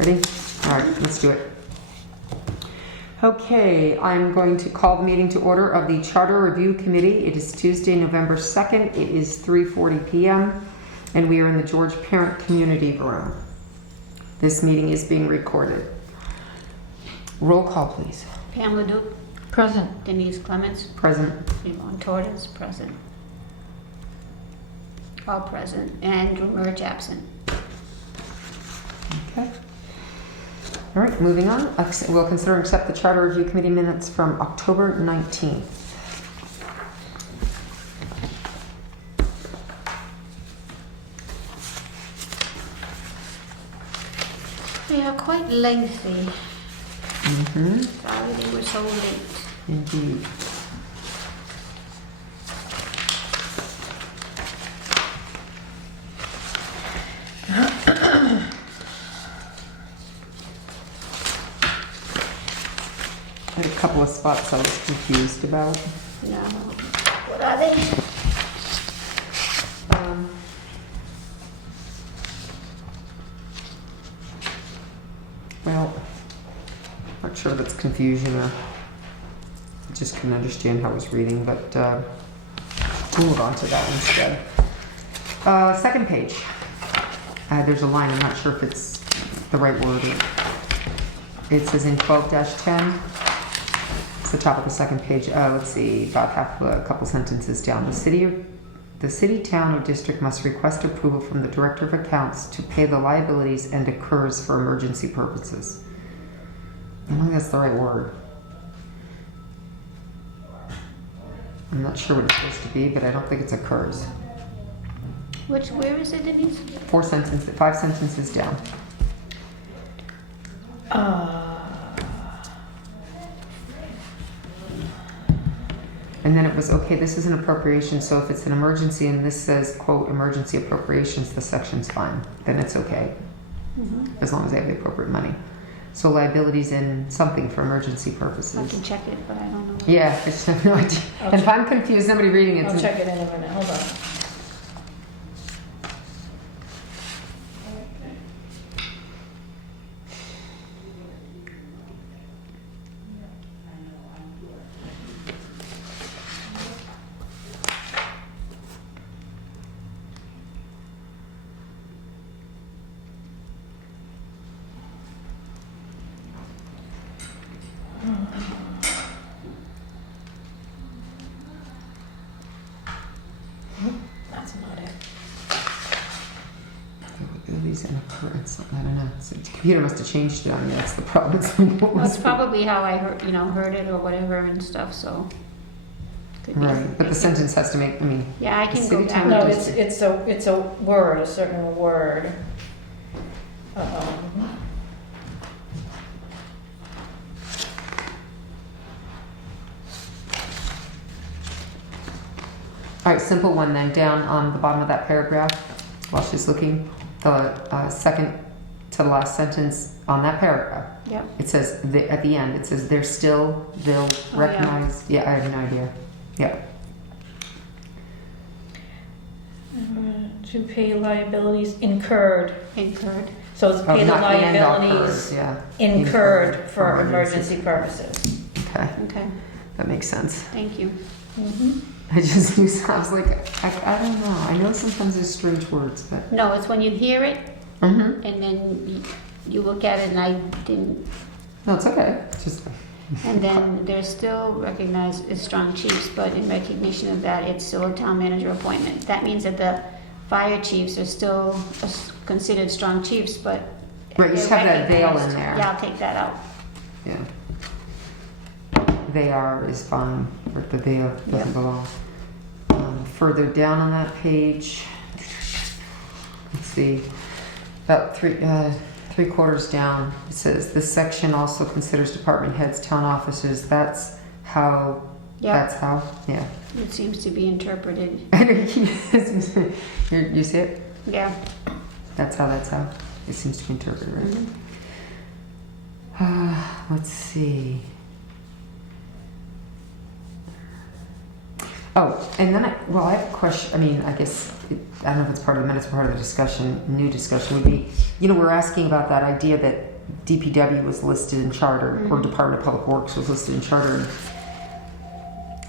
Ready? All right, let's do it. Okay, I'm going to call the meeting to order of the Charter Review Committee. It is Tuesday, November 2nd. It is 3:40 p.m. and we are in the George Parent Community Room. This meeting is being recorded. Roll call, please. Pamela Duke. Present. Denise Clements. Present. Yvonne Torres. Present. All present. And Drew Merge absent. Okay. All right, moving on. We'll consider and accept the Charter Review Committee minutes from October 19th. They are quite lengthy. Mm-hmm. Sorry they were so late. Indeed. I had a couple of spots I was confused about. No. What are they? Well, not sure if it's confusion or I just couldn't understand how I was reading, but we'll move on to that instead. Second page. There's a line, I'm not sure if it's the right word. It says in 12-10. It's the top of the second page. Let's see, about half a couple sentences down. The city, town, or district must request approval from the Director of Accounts to pay the liabilities and occurs for emergency purposes. I don't think that's the right word. I'm not sure what it's supposed to be, but I don't think it's occurs. Where is it, Denise? 5 sentences down. And then it was, okay, this is an appropriation, so if it's an emergency and this says, quote, emergency appropriations, the section's fine. Then it's okay, as long as they have the appropriate money. So liabilities in something for emergency purposes. I can check it, but I don't know. Yeah, I just have no idea. And if I'm confused, somebody reading it. I'll check it in a minute. Hold on. That's not it. Liabilities and occurrence. I don't know. So the computer must have changed it on me. That's the problem. That's probably how I heard it or whatever and stuff, so. Could be. Right, but the sentence has to make, I mean. Yeah, I can go City, back. town, No, district. it's a word, a certain word. All right, simple one then, down on the bottom of that paragraph, while she's looking, the second to the last sentence on that paragraph. Yep. It says, at the end, it says, they'll yeah. recognize, yeah, I have no idea. Yeah, To pay liabilities incurred. Incurred. So it's pay the not and liabilities occurs, yeah. incurred for emergency purposes. Okay, Okay, that makes sense. thank you. I just knew, I was like, I don't know. I know sometimes there's strange words, but. No, it's when you hear it Mm-hmm. and then you look at it and I didn't, No, it's okay. It's just. and then they're still recognized as strong chiefs, but in recognition of that, it's still a town manager appointment. That means that the fire chiefs are still considered strong chiefs, but. Right, you just have that veil in recognized. there. Yeah, I'll take that out. Yeah. They are is fine, but the they are doesn't Yep. belong. Further down on that page, let's see, about three quarters down, it says this section also considers department heads, town officers. That's how. Yep. That's how. Yeah. It seems to be interpreted. You see it? Yeah. That's how. It seems to be interpreted, right? Let's see. Oh, and then I have a question, I mean, I guess, I don't know if it's part of the minutes, part of the discussion, new discussion would be, we're asking about that idea that DPW was listed in charter, or Department of Public Works was listed in charter.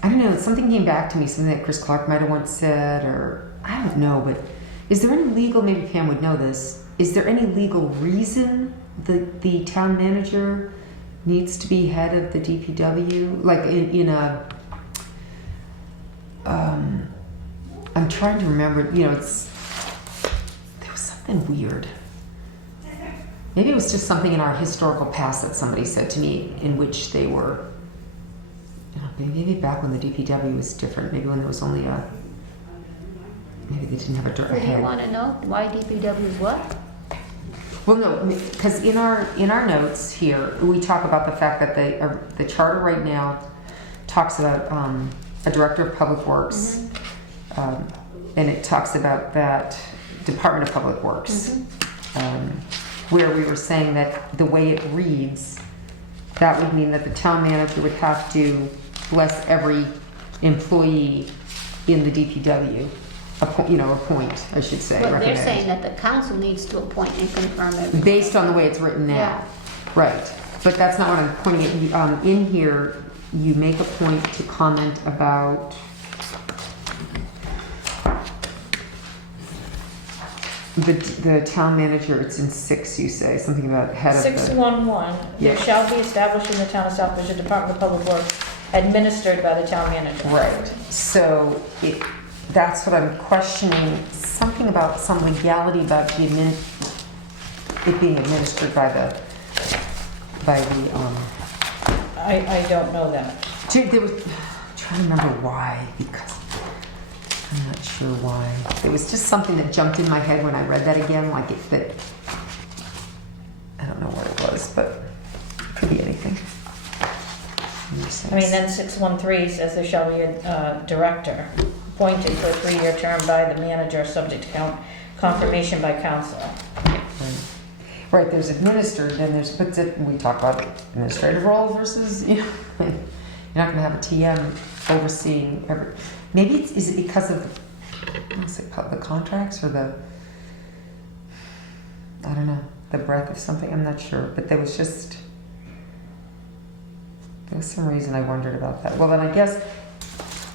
I don't know, something came back to me, something that Chris Clark might have once said, or I don't know, but is there any legal, maybe Pam would know this, is there any legal reason that the town manager needs to be head of the DPW? Like in a, I'm trying to remember, there was something weird. Maybe it was just something in our historical past that somebody said to me in which they were, maybe back when the DPW was different, maybe when there was only maybe they didn't have a direct Do you head. want to know why DPW is what? Well, no, because in our notes here, we talk about the fact that the charter right now talks about a director of public works, and it talks about that Department of Public Works, where we were saying that the way it reads, that would mean that the town manager would have to bless every employee in the DPW. Appoint, I should say. But they're recommend. saying that the council needs to appoint and confirm everything. Based on the way it's written now. Yeah. Right. But that's not what I'm pointing at. In here, you make a point to comment about the town manager. It's in 6, you say, something about head of the... 611, there Yeah. shall be established in the town of Southbridge a Department of Public Works administered by the town manager. Right. So that's what I'm questioning. Something about some legality about it being administered by the I don't know that. There was, I'm trying to remember why, because I'm not sure why. There was just something that jumped in my head when I read that again, like it fit. I don't know what it was, but it could be anything. I mean, then 613 says there shall be a director appointed for a 3-year term by the manager, subject to confirmation by council. Right, there's administered, and we talk about administrative role versus, you're not gonna have a TM overseeing every, maybe is it because of, the contracts or I don't know, the breadth of something, I'm not sure, but there was some reason I wondered about that. Well, then I guess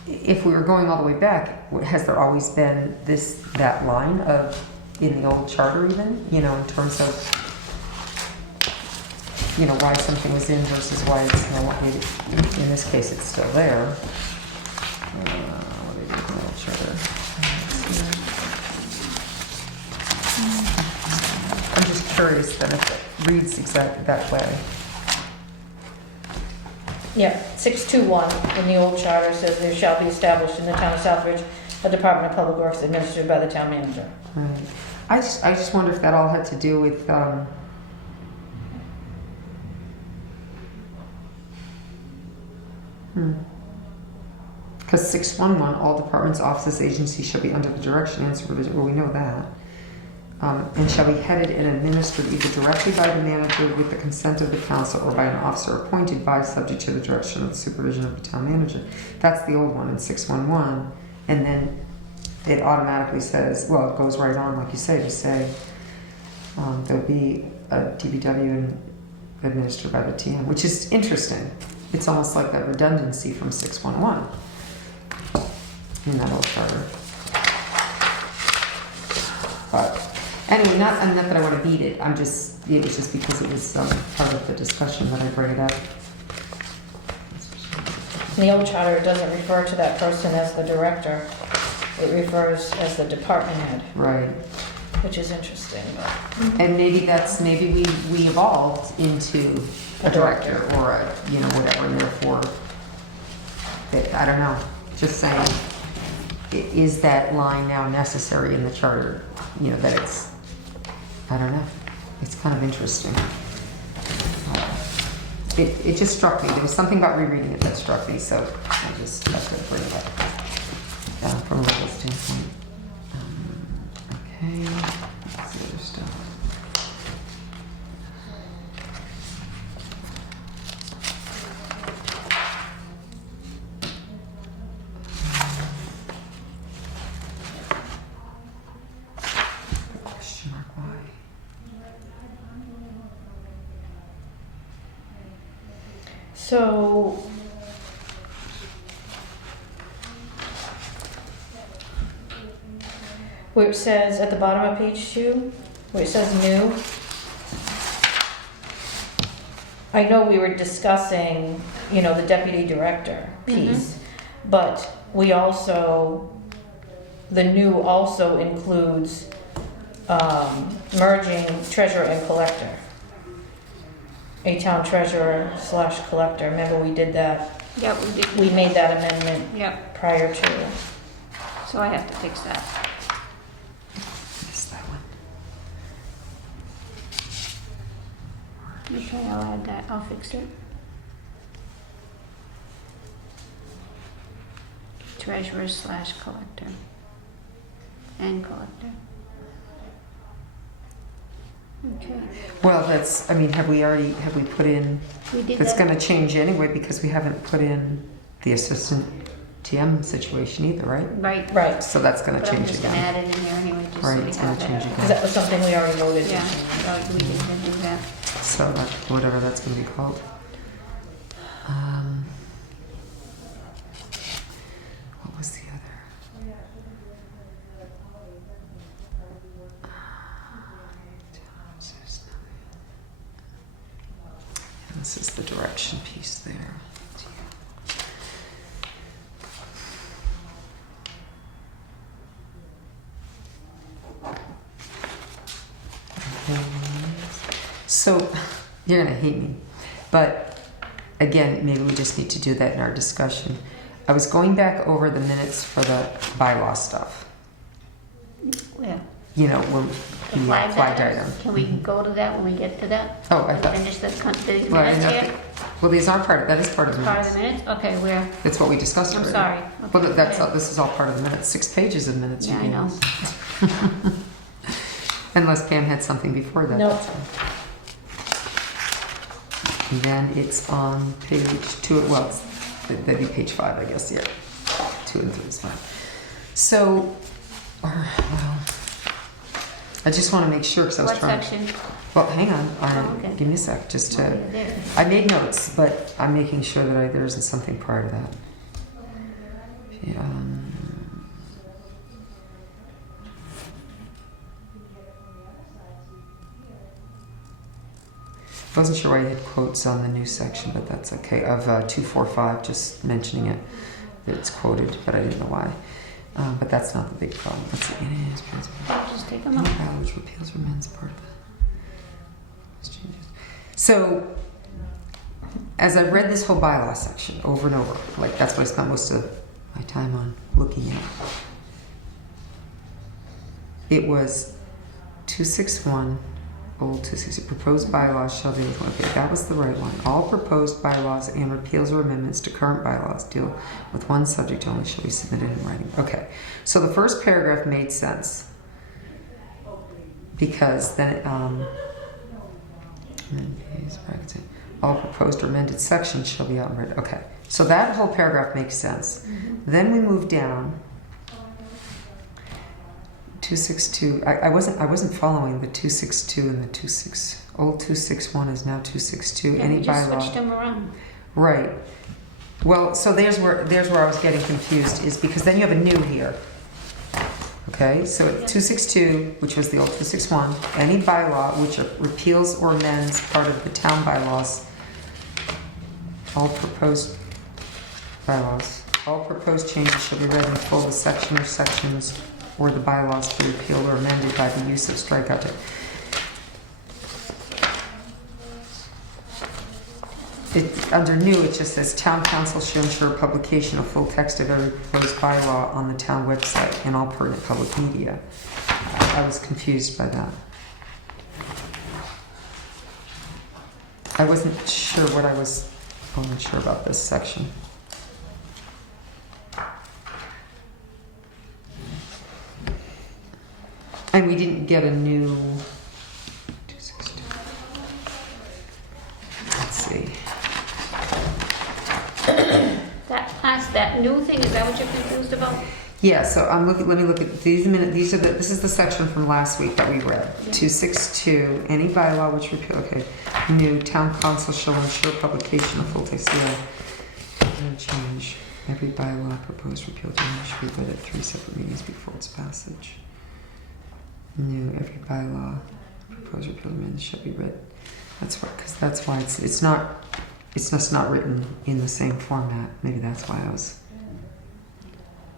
if we were going all the way back, has there always been that line of, in the old charter even, in terms of, why something was in versus why it's, maybe in this case it's still there. What is the old charter? I'm just curious then if it reads exactly that way. Yeah, 621 in the old charter says there shall be established in the town of Southbridge a Department of Public Works administered by the town manager. Right. I just wonder if that all had to do with because 611, all departments, offices, agencies shall be under the direction and supervision. Well, we know that. And shall be headed and administered either directly by the manager with the consent of the council or by an officer appointed by, subject to the direction of the supervision of the town manager. That's the old one in 611. And then it automatically says, well, it goes right on, like you say, to say there'll be a DPW administered by the TM, which is interesting. It's almost like that redundancy from 611 in that old charter. But anyway, not that I want to beat it. It was just because it was part of the discussion that I bring it up. In the old charter, it doesn't refer to that person as the director. It refers as the department head. Right. Which is interesting. And maybe we evolved into a director or a, whatever, and therefore, I don't know, just saying, is that line now necessary in the charter? That it's, I don't know, it's kind of interesting. It just struck me. There was something about rereading it that struck me, so I just have to bring it up from a legal standpoint. Okay, let's see other stuff. So, where it says at the bottom of page 2, where it says new, I know we were discussing, you know, the deputy director piece, but we also, the new also includes merging treasurer and collector. A town treasurer / collector. Remember we did that? Yep, we did. We made that amendment Yep, prior to. so I have to fix that. Missed that one. Okay, I'll add that, I'll fix it. Treasurer / collector. And collector. Okay, Well, that's, I mean, have we put in, we did it's that. gonna change anyway because we haven't put in the assistant TM situation either, right? Right, Right, So that's gonna but I'm change just gonna again. add it in there anyway, just so Right, we it's gonna have change that. because again. that was something we already voted. Yeah, we did do that. So that, whatever that's gonna be called. What was the other? And this is the direction piece there. So, you're gonna hate me, but again, maybe we just need to do that in our discussion. I was going back over the minutes for the bylaw stuff. Yeah. You know, when The the flag flag items, item. can we go to that when we get to that? Oh, I thought. Finish the Well, I minutes know here? that- well, these are part of, that is part of the Part of minutes. the minutes? Okay, where? That's what we discussed I'm already. sorry. Well, Okay, that's, okay. this is all part of the minutes, 6 pages of minutes. you Yeah, I know. guys. Unless Pam had something before that. Nope. that's all. And then it's on page 2, well, that'd be page 5, I guess, yeah. 2 and 3 is fine. So, well, I just want to make sure, because I was What trying. section? Well, hang on, Oh, okay. give me a sec, just to. Oh, you're there. I made notes, but I'm making sure that there isn't something prior to that. Yeah, wasn't sure why you had quotes on the new section, but that's okay. Of 245, just mentioning it, that it's quoted, but I didn't know why. But that's not the big problem. Let's see. Just take them up. Which repeals or amends part of it. Changes. So, as I read this whole bylaw section over and over, like that's what I spent most of my time on looking at. It was 261, old 260, proposed bylaws shall be, okay, that was the right one. All proposed bylaws and repeals or amendments to current bylaws deal with one subject only shall be submitted in writing. Okay, so the first paragraph made sense. Because then all proposed or amended sections shall be out and read. Okay, so that whole paragraph makes sense. Then we move down. 262. I wasn't following the 262 and the 26. Old 261 is now 262. Yeah, Any we just bylaw. switched them around. Right. Well, so there's where I was getting confused, is because then you have a new here. Okay, so it's 262, which was the old 261. Any bylaw which repeals or amends part of the town bylaws, all proposed bylaws, all proposed changes shall be read in full, the section or sections or the bylaws to be repealed or amended by the use of strikeout. Under new, it just says town council shall ensure publication of full text of every proposed bylaw on the town website and all pertinent public media. I was confused by that. I wasn't sure about this section. And we didn't get a new. Let's see. That new thing, is that what you're confused about? Yeah, so I'm looking. Let me look at these minutes. This is the section from last week that we read. Yeah. 262. Any bylaw which repeal. Okay. New town council shall ensure publication of full text. Yeah. Change. Every bylaw proposed repeal change should be read at 3 separate meetings before its passage. New. Every bylaw proposed repeal amendment shall be read. That's why, because that's why it's just not written in the same format. Maybe that's why I was.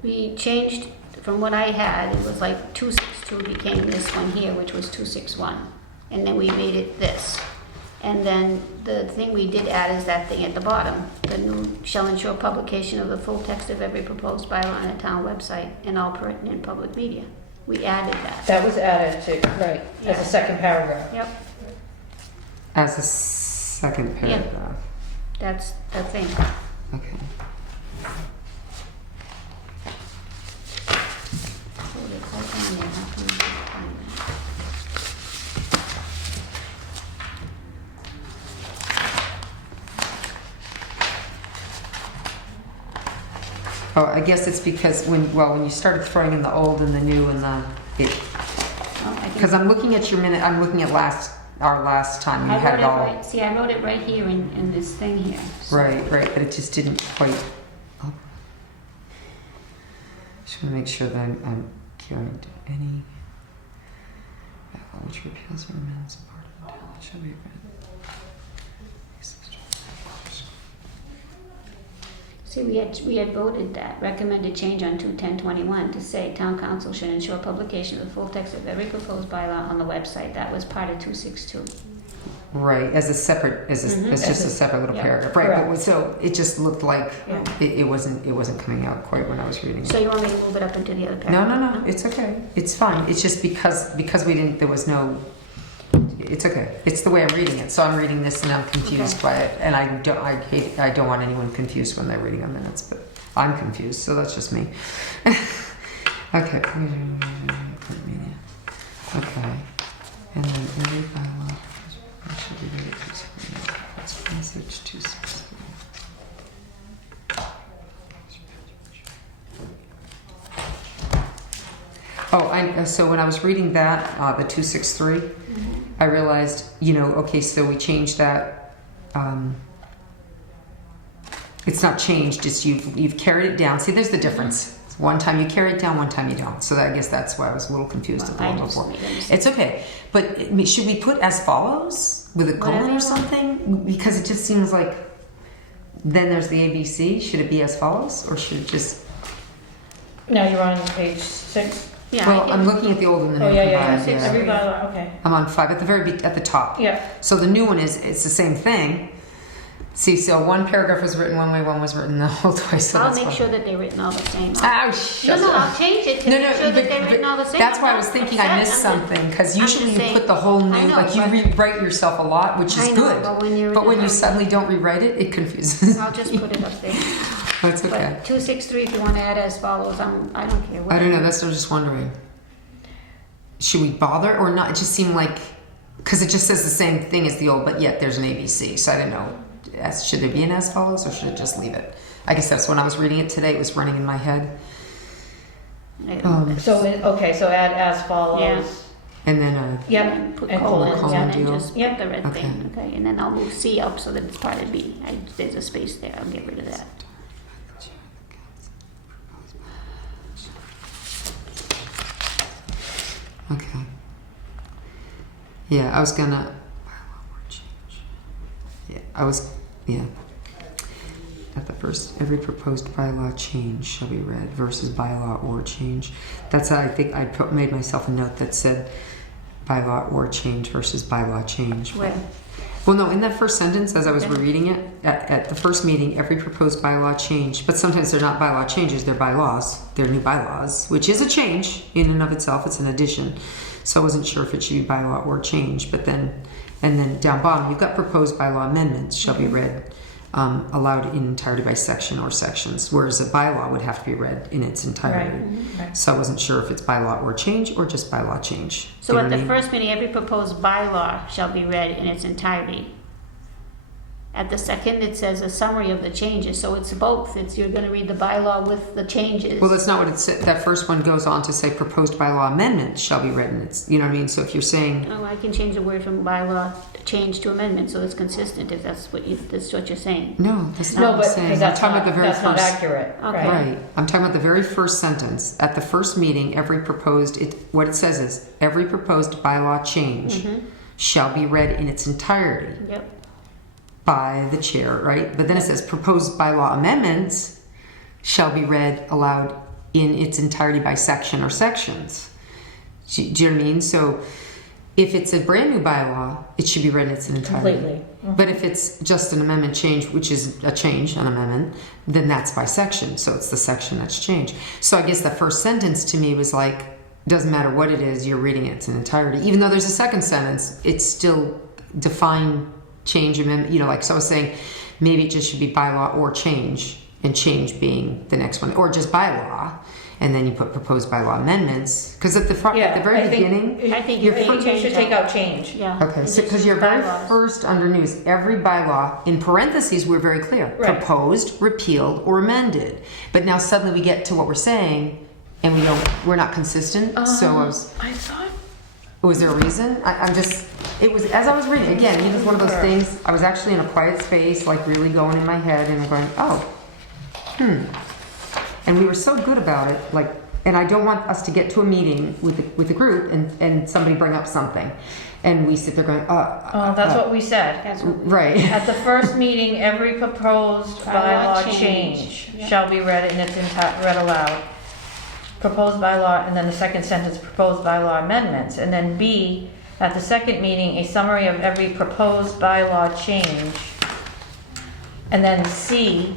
We changed, from what I had, it was like 262 became this one here, which was 261. And then we made it this. And then the thing we did add is that thing at the bottom. The new shall ensure publication of the full text of every proposed bylaw on the town website and all pertinent public media. We added that. That was added to, right, as a second paragraph. Yep, As a second paragraph. that's the thing. Okay. So it's like on there. How come you can't find that? Oh, I guess it's because when you started throwing in the old and the new and because I'm looking at your minute, I'm looking at our last time. You I had wrote it it all. right. See, I wrote it right here in this thing here. So- Right, but it just didn't quite. Oh. Just want to make sure that I'm carrying any bylaw which repeals or amends a part of the town shall be read. See, we had voted that recommended change on 2/10/21 to say town council should ensure publication of the full text of every proposed bylaw on the website. That was part of 262. Right, as a separate, it's just a separate little Yeah. paragraph. Right, Correct. but so it just looked like Yeah. it wasn't coming out quite when I was reading it. So you want me to move it up into the other No, paragraph? no, it's okay. It's fine. It's just because we didn't. There was no. It's okay. It's the way I'm reading it. So I'm reading this and I'm confused Okay. by it, and I don't want anyone confused when they're reading our minutes, but I'm confused. So that's just me. Okay. Okay. And then every bylaw should be read at 2:60. That's message 2:60. Oh, so when I was reading that, the 263, I realized, okay, so we changed that. It's not changed, it's you've carried it down. See, there's the difference. One time you carry it down, one time you don't. So I guess that's why I was a little confused at the I one just before. made a mistake. It's okay, but should we put as follows with a colon Whatever. or something? Because it just seems like then there's the ABC. Should it be as follows, or should it just? Now you're on page 6? Yeah, Well, I'm looking at the old and the new Oh, yeah, combined. yeah, every bylaw, okay. I'm on 5 at the at the top. Yeah, So the new one it's the same thing. See, so one paragraph was written one way, one was written the old way. So I'll that's make why. sure that they're written all the same. Oh, shut No, up. I'll change it to No, make no, sure that they're but written all the same. that's why I I'm was not thinking I upset. missed I'm just- something because I'm usually just you saying- put the whole new, I know, like you but- rewrite yourself a lot, which is I know, good. but when you're But when in you a- suddenly don't rewrite it, it confuses. I'll just put it up there. That's okay. But 263, if you want to add as follows, I don't care. I don't know. That's what I was just wondering. Should we bother or not? It just seemed like because it just says the same thing as the old, but yet there's an ABC. So I don't know. Should there be an as follows or should it just leave it? I guess that's when I was reading it today. It was running in my head. so, so add as follows. Yeah. And then Yep, Put and colon, colon, and yeah. then just Yep. put the red Okay. thing, okay? And then I'll move C up so that it's part of B. There's a space there, I'll get rid of that. okay. Yeah, I was gonna. Yeah. At the first, every proposed bylaw change shall be read versus bylaw or change. That's I think I made myself a note that said bylaw or change versus bylaw change. Where? Well, no, in that first sentence, as I was rereading it, at the first meeting, every proposed bylaw change, but sometimes they're not bylaw changes, they're bylaws, they're new bylaws, which is a change in and of itself, it's an addition. So I wasn't sure if it should be bylaw or change, but then, and then down bottom, you've got proposed bylaw amendments shall be read aloud in entirety by section or sections, whereas a bylaw would have to be read in its entirety. Right. So I wasn't sure if it's bylaw or change or just bylaw change. So You know at what the I mean? first meeting, every proposed bylaw shall be read in its entirety. At the second, it says a summary of the changes, so it's both. You're gonna read the bylaw with the changes. Well, that's not what it said. That first one goes on to say proposed bylaw amendments shall be read in its, you know what I mean? So if you're saying, Oh, I can change the word from bylaw change to amendment, so it's consistent, if that's what you're saying. No, that's not No, what I'm but saying. I'm that's talking not, about the very that's not first. accurate, Okay. right? Right. I'm talking about the very first sentence. At the first meeting, what it says is, every proposed bylaw change shall be read in its entirety Yep. by the chair, right? But then it says, proposed bylaw amendments shall be read aloud in its entirety by section or sections. Do you know what I mean? So if it's a brand new bylaw, it should be read in its entirety. Completely. But if it's just an amendment change, which is a change, an amendment, then that's by section. So it's the section that's changed. So I guess the first sentence to me was like, doesn't matter what it is, you're reading it in its entirety. Even though there's a second sentence, it's still define, change, amendment, like, so I was saying, maybe it just should be bylaw or change, and change being the next one, or just bylaw, and then you put proposed bylaw amendments, because at the very beginning, I think you you should take out change. Yeah. okay, so because your very first under news, every bylaw, in parentheses, we're very clear, Right. proposed, repealed, or amended. But now suddenly we get to what we're saying, and we're not consistent. So I thought. was there a reason? It was, as I was reading, again, it was one of those things, I was actually in a quiet space, like really going in my head, and going, and we were so good about it, like, and I don't want us to get to a meeting with the group and somebody bring up something, and we sit there going, That's what we said. That's what right. At the first meeting, every proposed bylaw change Yep. shall be read in its read aloud. Proposed bylaw, and then the second sentence, proposed bylaw amendments. And then B, at the second meeting, a summary of every proposed bylaw change. And then C,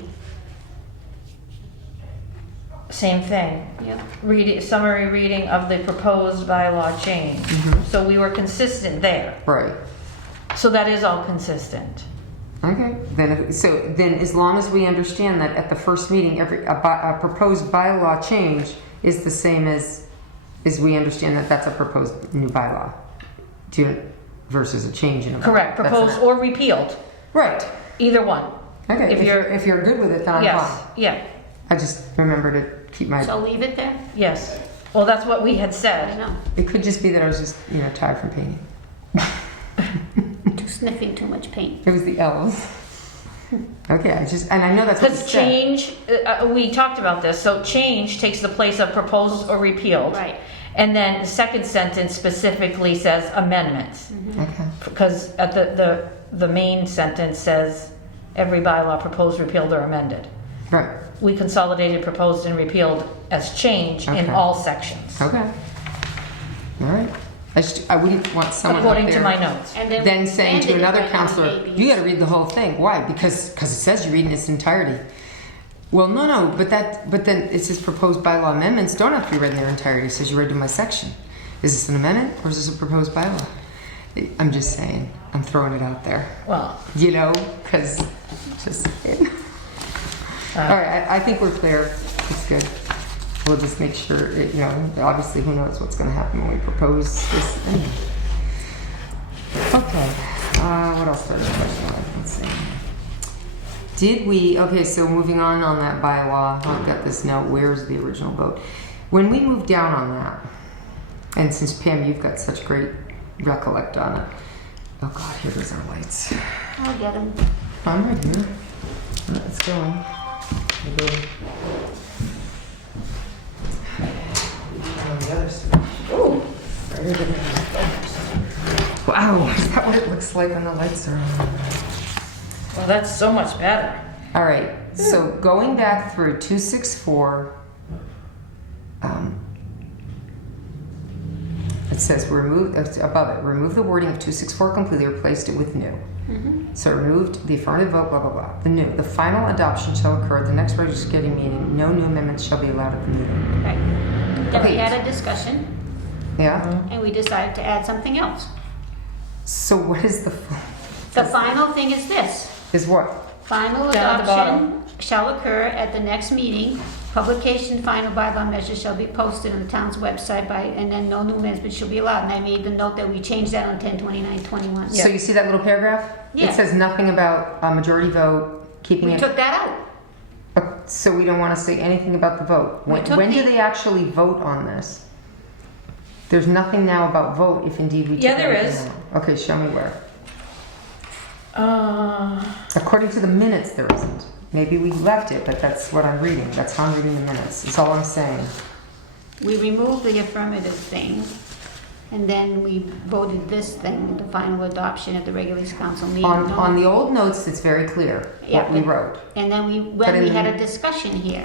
same thing. Yep. Summary reading of the proposed bylaw change. So we were consistent there. Right. So that is all consistent. Okay. Then as long as we understand that at the first meeting, a proposed bylaw change is the same as we understand that that's a proposed new bylaw, versus a change in a bylaw. Correct. Proposed or repealed. Right. Either one. Okay. If you're good with it, then I'm Yes. fine. Yeah. I just remember to keep my. So leave it there? Yes. Well, that's what we had I said. know. It could just be that I was just tired from painting. Sniffing too much paint. It was the L's. Okay, and I know that's what you Because said. change, we talked about this. So change takes the place of proposed or repealed. Right. And then the second sentence specifically says amendments. Okay. Because at the main sentence says every bylaw proposed, repealed, or amended. Right. We consolidated proposed and repealed as change in Okay. all sections. Okay. All right. I wouldn't want someone According up to there my notes. And then saying to and another then counselor, A, B, you got to read the whole thing. Why? Because it says you read in its entirety. Well, no, but then it says proposed bylaw amendments don't have to be read in their entirety. It says you read in my section. Is this an amendment or is this a proposed bylaw? I'm just saying. I'm throwing it out there. Well, Because just. All right, I think we're clear. It's good. We'll just make sure, obviously who knows what's going to happen when we propose this. Okay, what else was the question? Let's see. So moving on that bylaw, I've got this note, where's the original vote? When we moved down on that, and since Pam, you've got such great recollect on it. Oh God, here goes our lights. I'll get them. I'm right here. Let's go. On the other side. ooh, Wow, is that what it looks like when the lights are on? well, that's so much better. All right, so going back through 264, it says above it, remove the wording of 264 completely, replaced it with new. So removed the affirmative vote, blah, blah, blah. The final adoption shall occur at the next regular scheduled meeting. No new amendments shall be allowed at the meeting. Right. Then we Okay. had a discussion Yeah? and we decided to add something else. So what is the final thing is this. is what? Final Down at the adoption shall occur at the next meeting. Publication, final bylaw measures shall be posted on the town's website and then no new amendments shall be allowed. And I made the note that we changed that on 10/29/21. So you see that little paragraph? Yeah. It says nothing about a majority vote, keeping We it. took that out. So we don't want to say anything about the vote. We When took do the- they actually vote on this? There's nothing now about vote if indeed we. Yeah, took there everything is. out. Okay, show me where. According to the minutes, there isn't. Maybe we left it, but that's what I'm reading. That's how I'm reading the minutes. That's all I'm saying. We removed the affirmative thing, and then we voted this thing, the final adoption at the regular council meeting. On the old notes, it's very clear Yeah, what we wrote. And then when in we the- had a discussion here.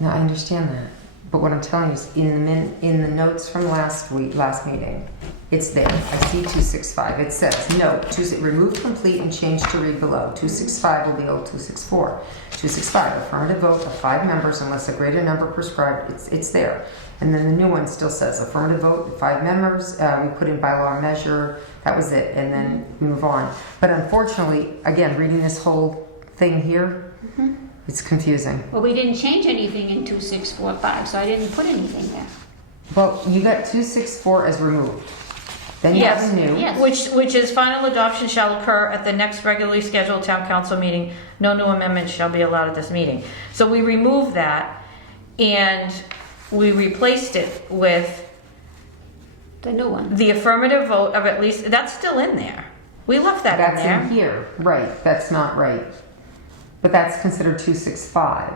No, I understand that. But what I'm telling you is in the notes from last meeting, it's there. I see 265. It says, note, remove complete and change to read below. 265 will be old 264. 265, affirmative vote of 5 members unless a greater number prescribed. It's there. And then the new one still says affirmative vote of 5 members. We put in bylaw measure. That was it. And then we move on. But unfortunately, again, reading this whole thing here, it's confusing. Well, we didn't change anything in 2645, so I didn't put anything there. Well, you got 264 as removed. Then you have a new. Yes. Which is final adoption shall occur at the next regularly scheduled town council meeting. No new amendments shall be allowed at this meeting. So we removed that and we replaced it with The new one. the affirmative vote of at least, that's still in there. We left that in That's there. in here, right, that's not right. But that's considered 265.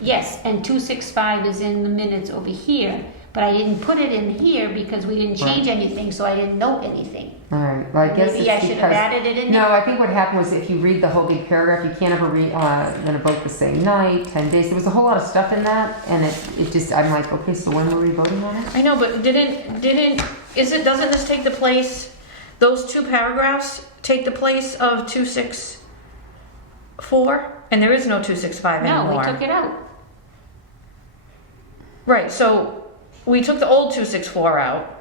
Yes, and 265 is in the minutes over here, but I didn't put it in here because we didn't change anything, so I didn't note anything. All right, well, I guess Maybe I it's should have because... added it in No, there. I think what happened was if you read the whole big paragraph, you can't ever read, gonna vote the same night, 10 days. There was a whole lot of stuff in that, and it just, I'm like, okay, so when were we voting on it? I know, but doesn't this take the place, those 2 paragraphs take the place of 264? And there is no 265 No, anymore. we took it out. Right, so we took the old 264 out.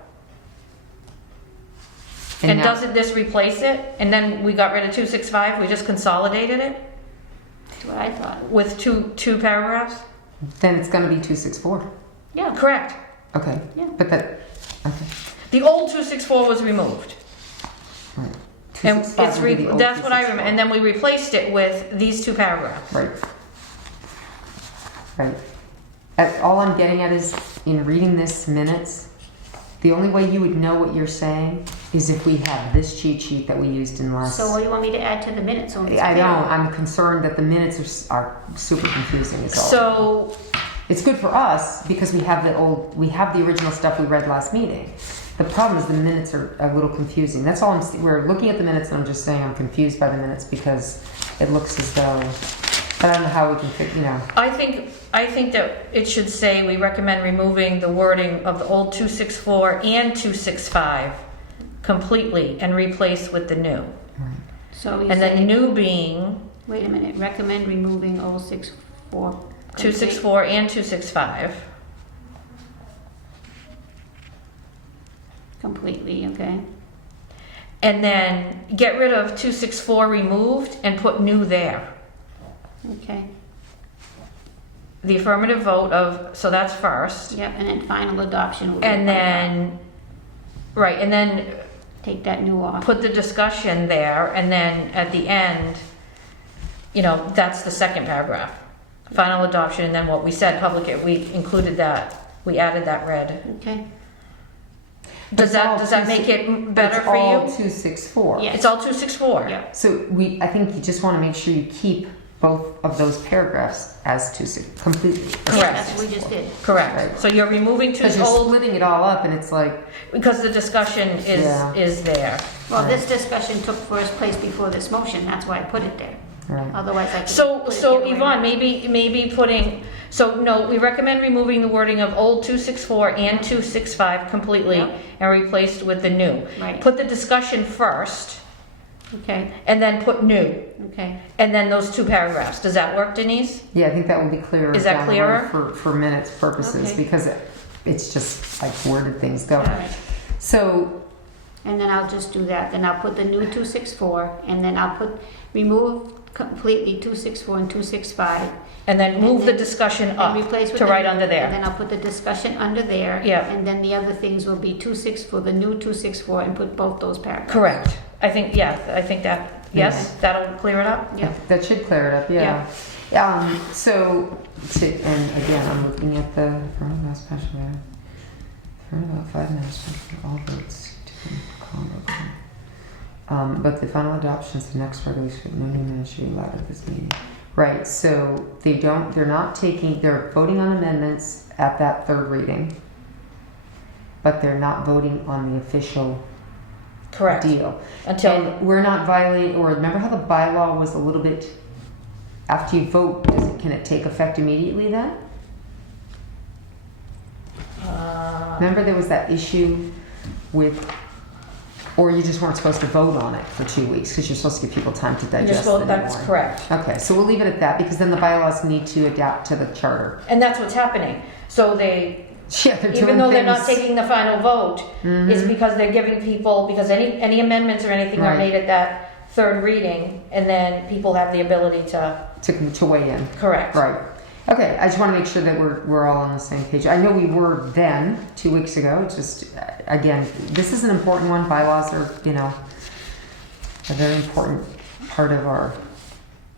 And now- doesn't this replace it? And then we got rid of 265, we just consolidated it That's what I thought. with two paragraphs? Then it's gonna be 264. Yeah, Correct. Okay, Yeah. but that, okay, The old 264 was removed. all right. And 265 it's would be the old that's what I 264. remember. And then we replaced it with these 2 paragraphs. Right. Right. All I'm getting at is, in reading this minutes, the only way you would know what you're saying is if we have this cheat sheet that we used in last... so what do you want me to add to the minutes? So it's I clear? don't, I'm concerned that the minutes are super confusing is all. So, It's good for us because we have the original stuff we read last meeting. The problem is the minutes are a little confusing. That's all we're looking at the minutes and I'm just saying I'm confused by the minutes because it looks as though, I don't know how we can I think that it should say we recommend removing the wording of the old 264 and 265 completely and replace with the new. So you And then say, new being wait a minute, recommend removing 064. 264 and 265. Completely, okay. And then get rid of 264 removed and put new there. Okay, The affirmative vote of, so that's first. yep, and then final adoption will be. And then, right, and then take that new off. put the discussion there, and then at the end, that's the second paragraph. Final adoption, and then what we said, we included that, we added that red. Okay, Does that make it better for It's all you? 264. Yeah. It's all 264? yeah, So I think you just want to make sure you keep both of those paragraphs as completely. yeah, Correct. that's what we just did. Correct. So you're removing Because you're old, splitting it all up and it's like, because the discussion Yeah. is there. Well, this discussion took first place before this motion, that's why I put it there. right. Otherwise I could. So put it the other way Yvonne, around. maybe putting, no, we recommend removing the wording of old 264 and 265 completely Yep. and replaced with the new. Right. Put the discussion first Okay, and then put new, okay, and then those 2 paragraphs. Does that work, Denise? Yeah, I think that will be clearer. Is that down the road clearer? For minutes purposes, Okay. because it's just like where did things go? all right. So, And then I'll just do that, then I'll put the new 264, and then I'll remove completely 264 and 265. And then move And the then- discussion And up replace with to the right new, under And there. then I'll put the discussion under there. Yeah. And then the other things will be 264, the new 264, and put both those paragraphs. Correct. I think that, yes, that'll clear it up? Yeah. that should clear it up, yeah. And again, I'm looking at the affirmative vote special there. Affirmative vote 5 members, all votes to call vote. But the final adoption is the next resolution, no new minutes should be allowed at this meeting. Right, so they're voting on amendments at that third reading, but they're not voting on the official Correct. deal. Until, And we're not violating, or remember how the bylaw was a little bit, after you vote, can it take effect immediately then? Remember there was that issue with, or you just weren't supposed to vote on it for 2 weeks because you're supposed to give people time to digest the new that's one. correct. Okay, so we'll leave it at that because then the bylaws need to adapt to the charter. And that's what's happening. So they, Yeah, they're doing even though they're not things- taking the final vote, it's because they're giving people, because any amendments or anything are Right. made at that third reading, and then people have the ability to to weigh in. correct. Right. Okay, I just want to make sure that we're all on the same page. I know we were then, 2 weeks ago. It's just, again, this is an important one. Bylaws are, a very important part of our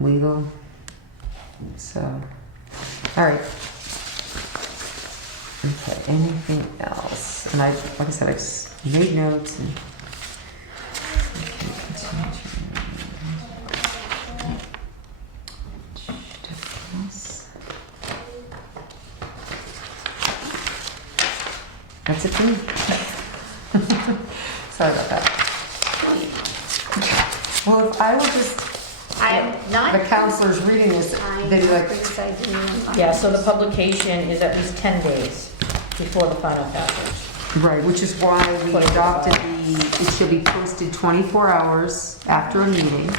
legal. So, all right. Okay, anything else? And like I said, I made notes and. Okay, continue to- That's it for me. Sorry about that. Well, if I were just I'm not. the counselors reading this, I'm they'd be not like, criticizing you. Yeah, so the publication is at least 10 days before the final passage. right, which is why we adopted it should be posted 24 hours after a meeting.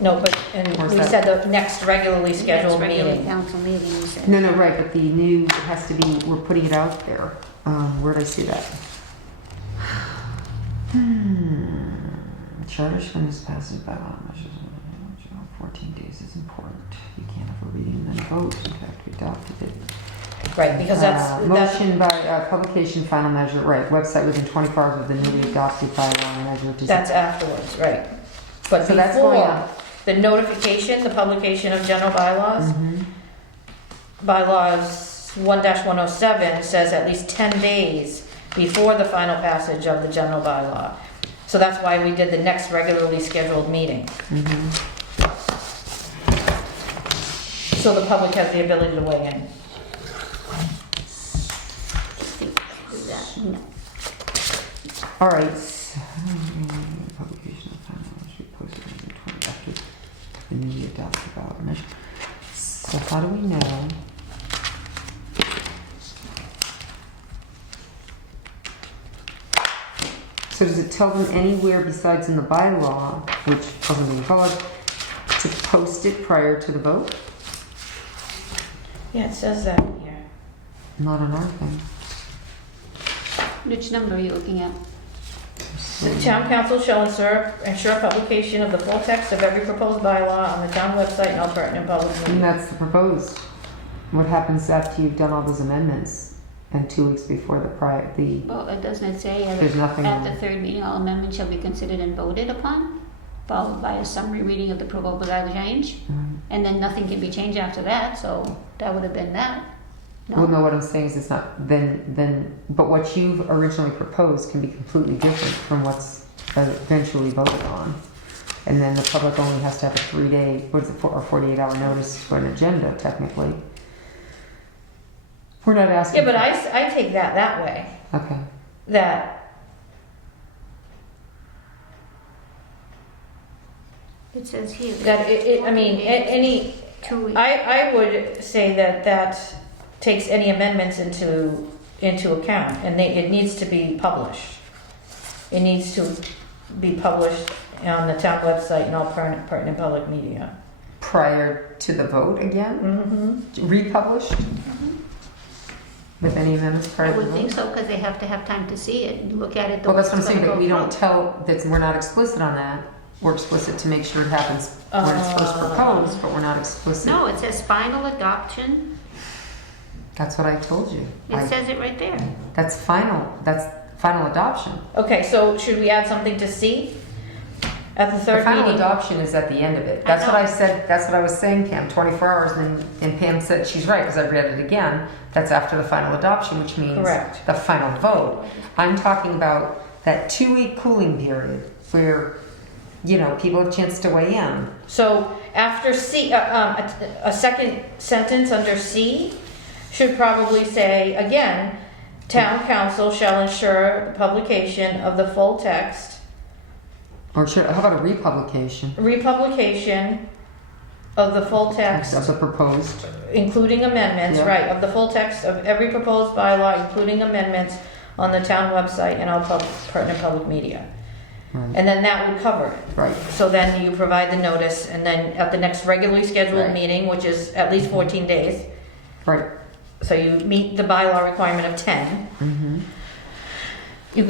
No, but, and Or is we that- said the next regularly scheduled Next regular meeting. council meeting, you said. No, right, but the new, it has to be, we're putting it out there. Where did I see that? Charter schools passes by law measures. 14 days is important. You can't have a reading and then vote. In fact, we adopted it. Right, because that's, Motion by publication, final measure, right, website within 24 hours of the newly adopted bylaw measure. that's afterwards, right. But So that's going before, on. the notification, the publication of general bylaws, bylaws 1-107 says at least 10 days before the final passage of the general bylaw. So that's why we did the next regularly scheduled meeting. So the public has the ability to weigh in. Is that- no. All right. Publication of final measure should be posted within 20 after the newly adopted ballot measure. So how do we know? So does it tell them anywhere besides in the bylaw, which wasn't being followed, to post it prior to the vote? Yeah, it says that here. Not on our thing. Which number are you looking at? The town council shall ensure publication of the full text of every proposed bylaw on the town website and all pertinent public And meetings. that's the proposed. What happens after you've done all those amendments and 2 weeks before the Well, it doesn't say there's nothing at on the it. third meeting, all amendments shall be considered and voted upon, followed by a summary reading of the proposed change, and then nothing can be changed after that, so that would have been that. Well, no, what I'm saying is it's not, but what you've originally proposed can be completely different from what's eventually voted on. And then the public only has to have a 3-day, or 48-hour notice for an agenda, technically. We're not asking. Yeah, but I take that way, Okay. that, It says here. I mean, any, 2 weeks. I would say that takes any amendments into account, and it needs to be published. It needs to be published on the town website and all pertinent public media. Prior to the vote again? Mm-hmm. Republished? With any amendments prior I to the would vote? think so, because they have to have time to see it and look at it. Well, that's what I'm saying, Gonna but go we don't through. tell, we're not explicit on that. We're explicit to make sure it happens when it's first proposed, but we're not explicit. No, it says final adoption. That's what I told you. It says it right there. That's final adoption. Okay, so should we add something to C at the The third final meeting? adoption is at the end of it. I That's what know. I said, that's what I was saying, Pam, 24 hours, and Pam said, she's right, because I read it again. That's after the final adoption, which means Correct. the final vote. I'm talking about that 2-week cooling period where you know, people have a chance to weigh in. So after C, a second sentence under C should probably say, again, town council shall ensure the publication of the full text, Or should, how about a republication? republication of the full text, Of the proposed. including amendments, Yeah. right, of the full text of every proposed bylaw, including amendments on the town website and all pertinent public media. Right. And then that would cover it. Right. So then you provide the notice, and then at the next regularly scheduled Right. meeting, which is at least 14 days, Right. so you meet the bylaw requirement of 10. Mm-hmm.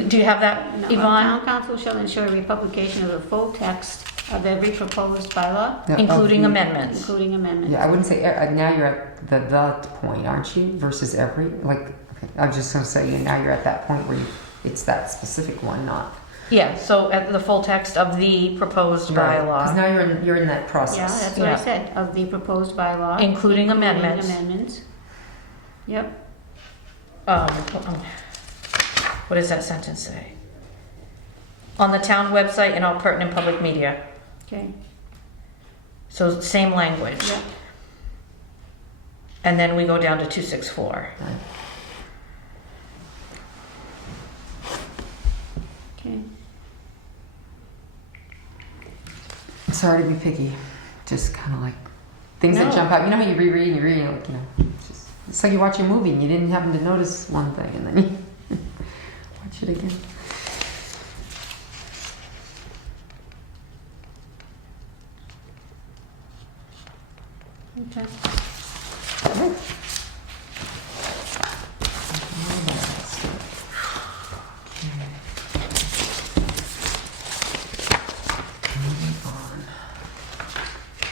Do you have that, No, Yvonne? Town council shall ensure republication of the full text of every proposed bylaw, Including amendments. including amendments. Yeah, I wouldn't say, now you're at the point, aren't you? Versus every, like, okay, I was just gonna say, now you're at that point where it's that specific one, not. Yeah, so at the full text of the proposed Because bylaw, now you're in that process. Yeah, that's what I Yeah. said, of the proposed bylaw. Including amendments. amendments. Yep, um, what does that sentence say? On the town website and all pertinent public media. okay, So same language. yep. And then we go down to 264. Right. Okay. Sorry to be picky, just kind of like things that No. jump out. You know when you reread and you read, like, you know, it's like you watch a movie and you didn't happen to notice one thing, and then you watch it again. Okay.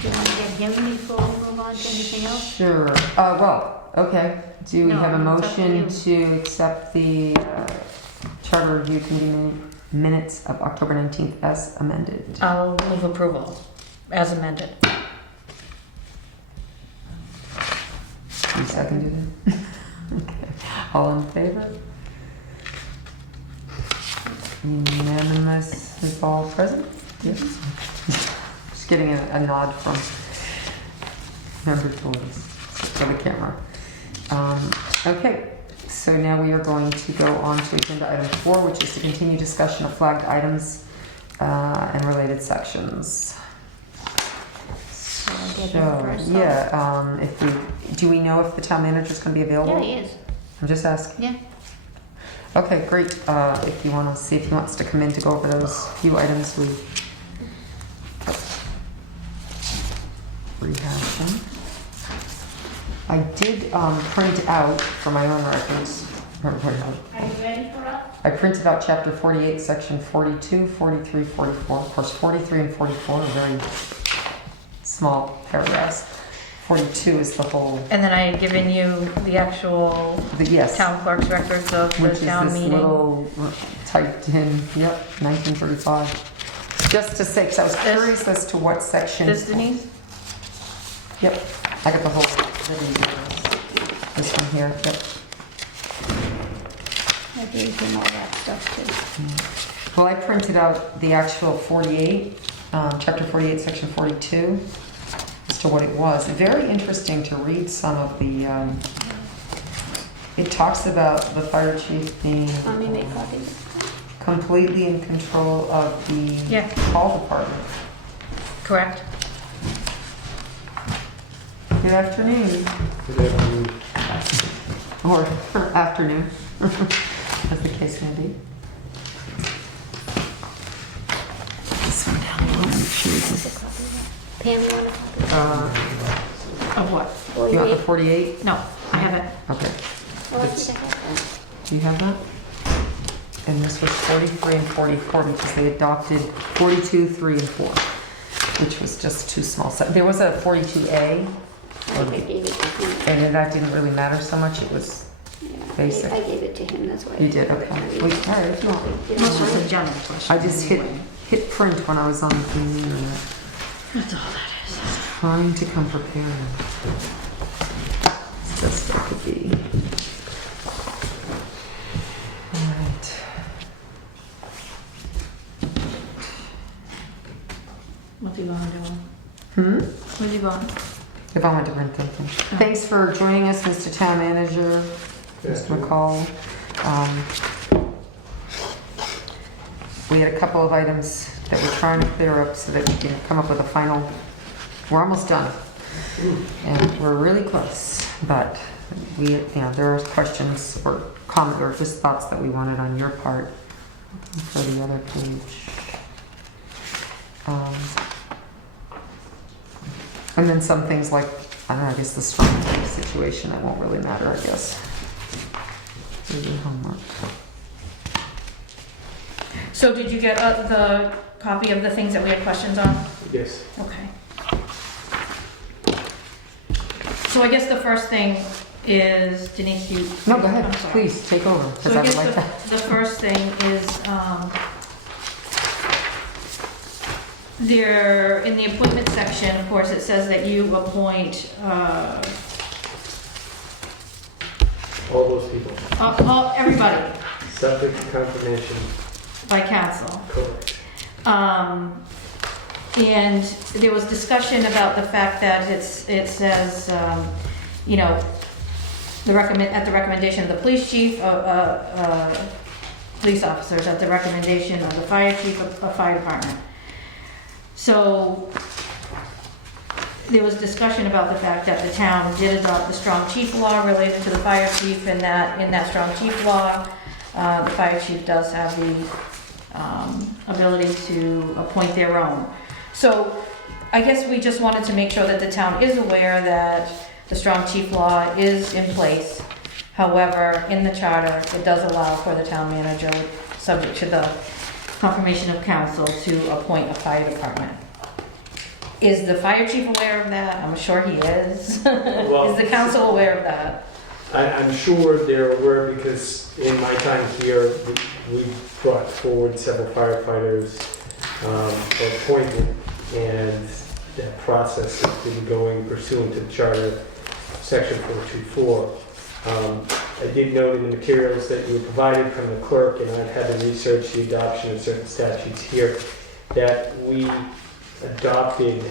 Do you want to get him before we move on to anything else? Sure. Well, okay. Do we No, have a it's up to motion you. to accept the charter review committee minutes of October 19th as amended? I'll move approval as amended. You seconded it? Okay. All in favor? Unanimous is all present? Yes. Just getting a nod from member toys for the camera. Okay, so now we are going to go on to agenda item 4, which is to continue discussion of flagged items and related sections. So I'll get him So, first. yeah, do we know if the town manager is going to be available? Yeah, he is. I'm just asking. Yeah. Okay, great. If you want to see if he wants to come in to go over those few items we rehashed them. I did print out for my own records. Are you ready for us? I printed out chapter 48, section 42, 43, 44. Of course, 43 and 44 are very small paragraphs. 42 is the whole, And then I had given you the actual yes, town clerk's records of the which is town this meeting. little typed in, 1935. Just to say, because I was curious as to what section. This, Denise? Yep, I got the whole, this one here, yep. I gave him all that stuff too. Well, I printed out the actual 48, chapter 48, section 42, as to what it was. Very interesting to read some of the, it talks about the fire chief being Let me make copies. completely in control of the Yeah. call department. Correct. Good afternoon. Or afternoon, as the case may be. This one down below, make sure it's, Pam, you want a copy? Of what? you want the 48? No, I have it. Okay. Oh, I think I have Do you have that? And this was 43 and 44 because they adopted 42, 3, and 4, which was just too small. So there was a 42A, that. I think I gave it to him. and that didn't really matter so much. It was Yeah, basic. I gave it to him, that's why. You did, okay. Well, all right, if you want. Well, it's just a general question. I just hit print when I was on the internet. That's all that is. Trying to come prepared. As best I could be. All right. What's Yvonne doing? Where's Yvonne? If I went to Brenton. Thanks for joining us, Mr. Town Manager, Mr. McCall. We had a couple of items that we're trying to clear up so that we can come up with a final. We're almost done. And we're really close, but there are questions or comment or just thoughts that we wanted on your part for the other page. And then some things like, I don't know, I guess the strong situation, that won't really matter, I guess. Reading homework. So did you get the copy of the things that we had questions on? Yes. Okay. So I guess the first thing is, Denise, you... No, go ahead, I'm sorry. please, take over, because So I I would guess like that. the first thing is, there, in the appointment section, of course, it says that you appoint, All those people, everybody subject to confirmation, by council. correct. And there was discussion about the fact that it says, you know, at the recommendation of the police chief, police officers, at the recommendation of the fire chief of fire department. So there was discussion about the fact that the town did adopt the strong chief law related to the fire chief, and that in that strong chief law, the fire chief does have the ability to appoint their own. So I guess we just wanted to make sure that the town is aware that the strong chief law is in place. However, in the charter, it does allow for the town manager, subject to the confirmation of council, to appoint a fire department. Is the fire chief aware of that? I'm sure he is. Well, Is the council aware of that? I'm sure they're aware because in my time here, we brought forward several firefighters for appointment, and that process has been going pursuant to the charter, section 424. I did note in the materials that you were provided from the clerk, and I've had to research the adoption of certain statutes here, that we adopted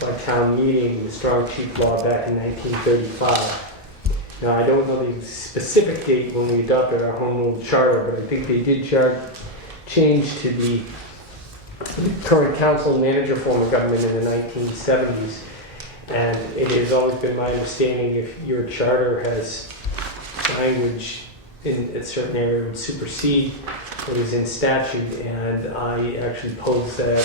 by town meeting the strong chief law back in 1935. Now, I don't know the specific date when we adopted our home rule charter, but I think they did change to the current council manager form of government in the 1970s. And it has always been my understanding if your charter has language in a certain area would supersede what is in statute. And I actually posed that,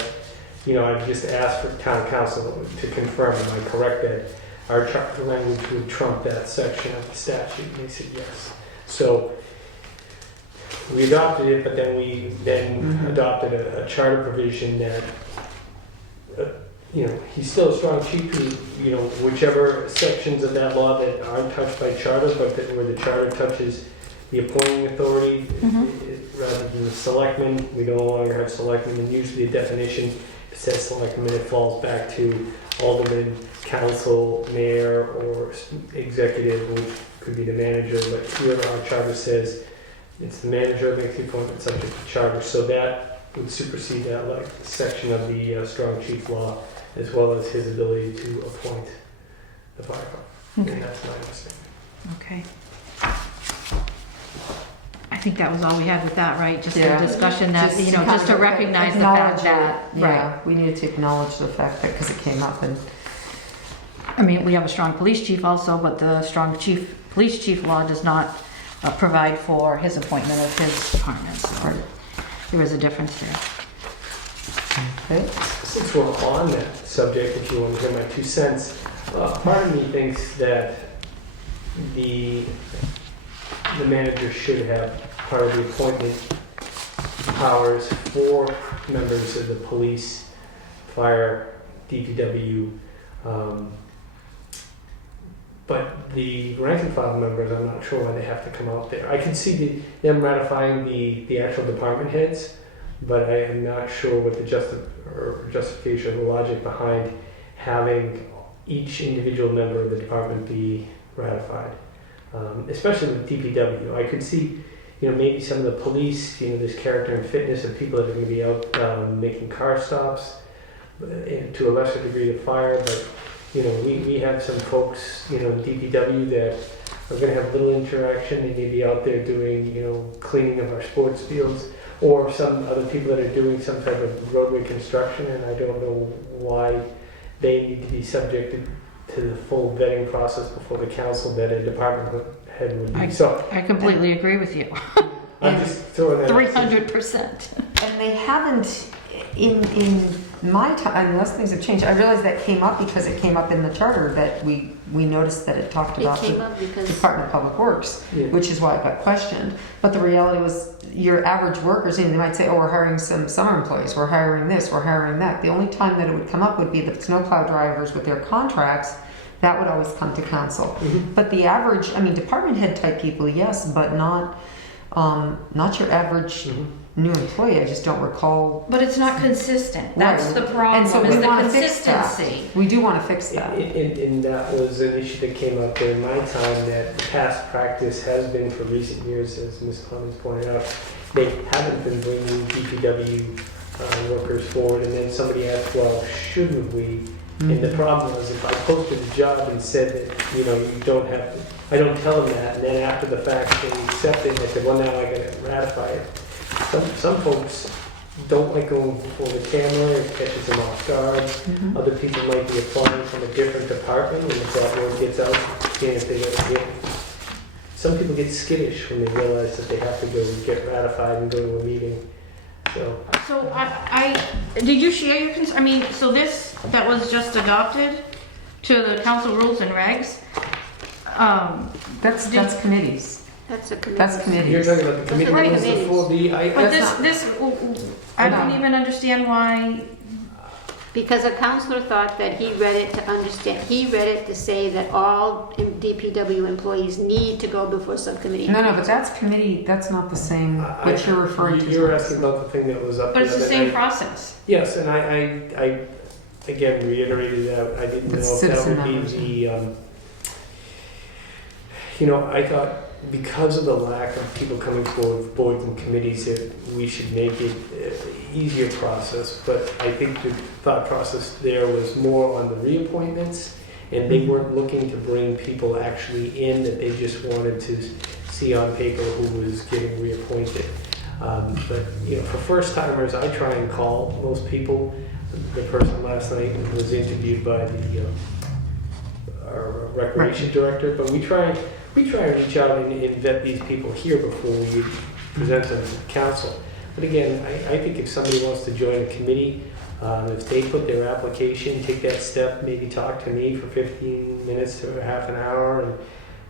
I just asked for town council to confirm, am I correct that our charter language would trump that section of the statute? And they said yes. So we adopted it, but then we adopted a charter provision that, he's still a strong chief who, whichever sections of that law that aren't touched by charter, but that where the charter touches the appointing authority, rather than the selectmen, we no longer have selectmen, and usually a definition it says selectmen, it falls back to alderman, council, mayor, or executive, which could be the manager, but here our charter says it's the manager makes the appointment subject to charter, so that would supersede that section of the strong chief law, as well as his ability to appoint the fire chief. Okay. And that's my understanding. Okay. I think that was all we had with that, right? Just Yeah. a discussion that, Just just kind to of recognize the fact acknowledge that, it. Yeah, we needed to acknowledge the fact that, because it came up, and I mean, we have a strong police chief also, but the strong police chief law does not provide for his appointment of his department. So there is a difference there. okay. Since we're on that subject, if you want to hear my 2 cents, part of me thinks that the manager should have part of the appointment powers for members of the police, fire, DPW, but the rank and file members, I'm not sure why they have to come out there. I can see them ratifying the actual department heads, but I am not sure what the justification or the logic behind having each individual member of the department be ratified, especially with DPW. I could see, maybe some of the police, there's character and fitness of people that are going to be out making car stops. to a lesser degree the fire, but, you know, we have some folks, you know, in DPW that are gonna have little interaction. They may be out there doing, you know, cleaning of our sports fields, or some other people that are doing some type of roadway construction, and I don't know why they need to be subjected to the full vetting process before the council that a department head would be. So I completely agree with you. I'm just throwing that. 300%. And they haven't, in my time, unless things have changed, I realize that came up because it came up in the charter that we noticed that it talked It about came the up because Department of Public Works, Yeah. which is why it got questioned. But the reality was your average workers, you know, they might say, oh, we're hiring some summer employees, we're hiring this, we're hiring that. The only time that it would come up would be the snowplow drivers with their contracts. That would always come to council. Mhm. But the average, I mean, department head type people, yes, but not your average Mhm. new employee. I just don't recall. But it's not consistent. That's Right. the problem. And so is we the want to fix that. consistency. We do want to fix that. And that was an issue that came up during my time, that past practice has been for recent years, as Ms. Clemens pointed out, they haven't been bringing DPW workers forward, and then somebody asked, well, shouldn't we? And the problem was, if I posted a job and said that, you know, you don't have to, I don't tell them that, and then after the fact they accept it, and I said, well, now I gotta ratify it. Some folks don't like going before the camera, it catches them off guard. Mhm. Other people might be applying from a different department, and if that word gets out, and if they get, some people get skittish when they realize that they have to go get ratified and go to a meeting. So did you share your, I mean, so this, that was just adopted to the council rules and regs? That's committees. that's a committee. That's committees. You're talking about the committee That's rules, the right. full D, But That's this, I don't even understand why. Because a counselor thought that he read it to understand, he read it to say that all DPW employees need to go before subcommittee. No, but that's committee, that's not the same, what you're referring to. You're asking about the thing that was up. But it's the other same night. process. Yes, and I again reiterated that I didn't know The if that citizen would be members. you know, I thought because of the lack of people coming forward with boards and committees that we should make it easier process, but I think the thought process there was more on the reappointments, and they weren't looking to bring people actually in, that they just wanted to see on paper who was getting reappointed. But, you know, for first timers, I try and call most people. The person last night was interviewed by our recreation director, but we try and reach out and vet these people here before we present them to the council. But again, I think if somebody wants to join a committee, if they put their application, take that step, maybe talk to me for 15 minutes to half an hour, and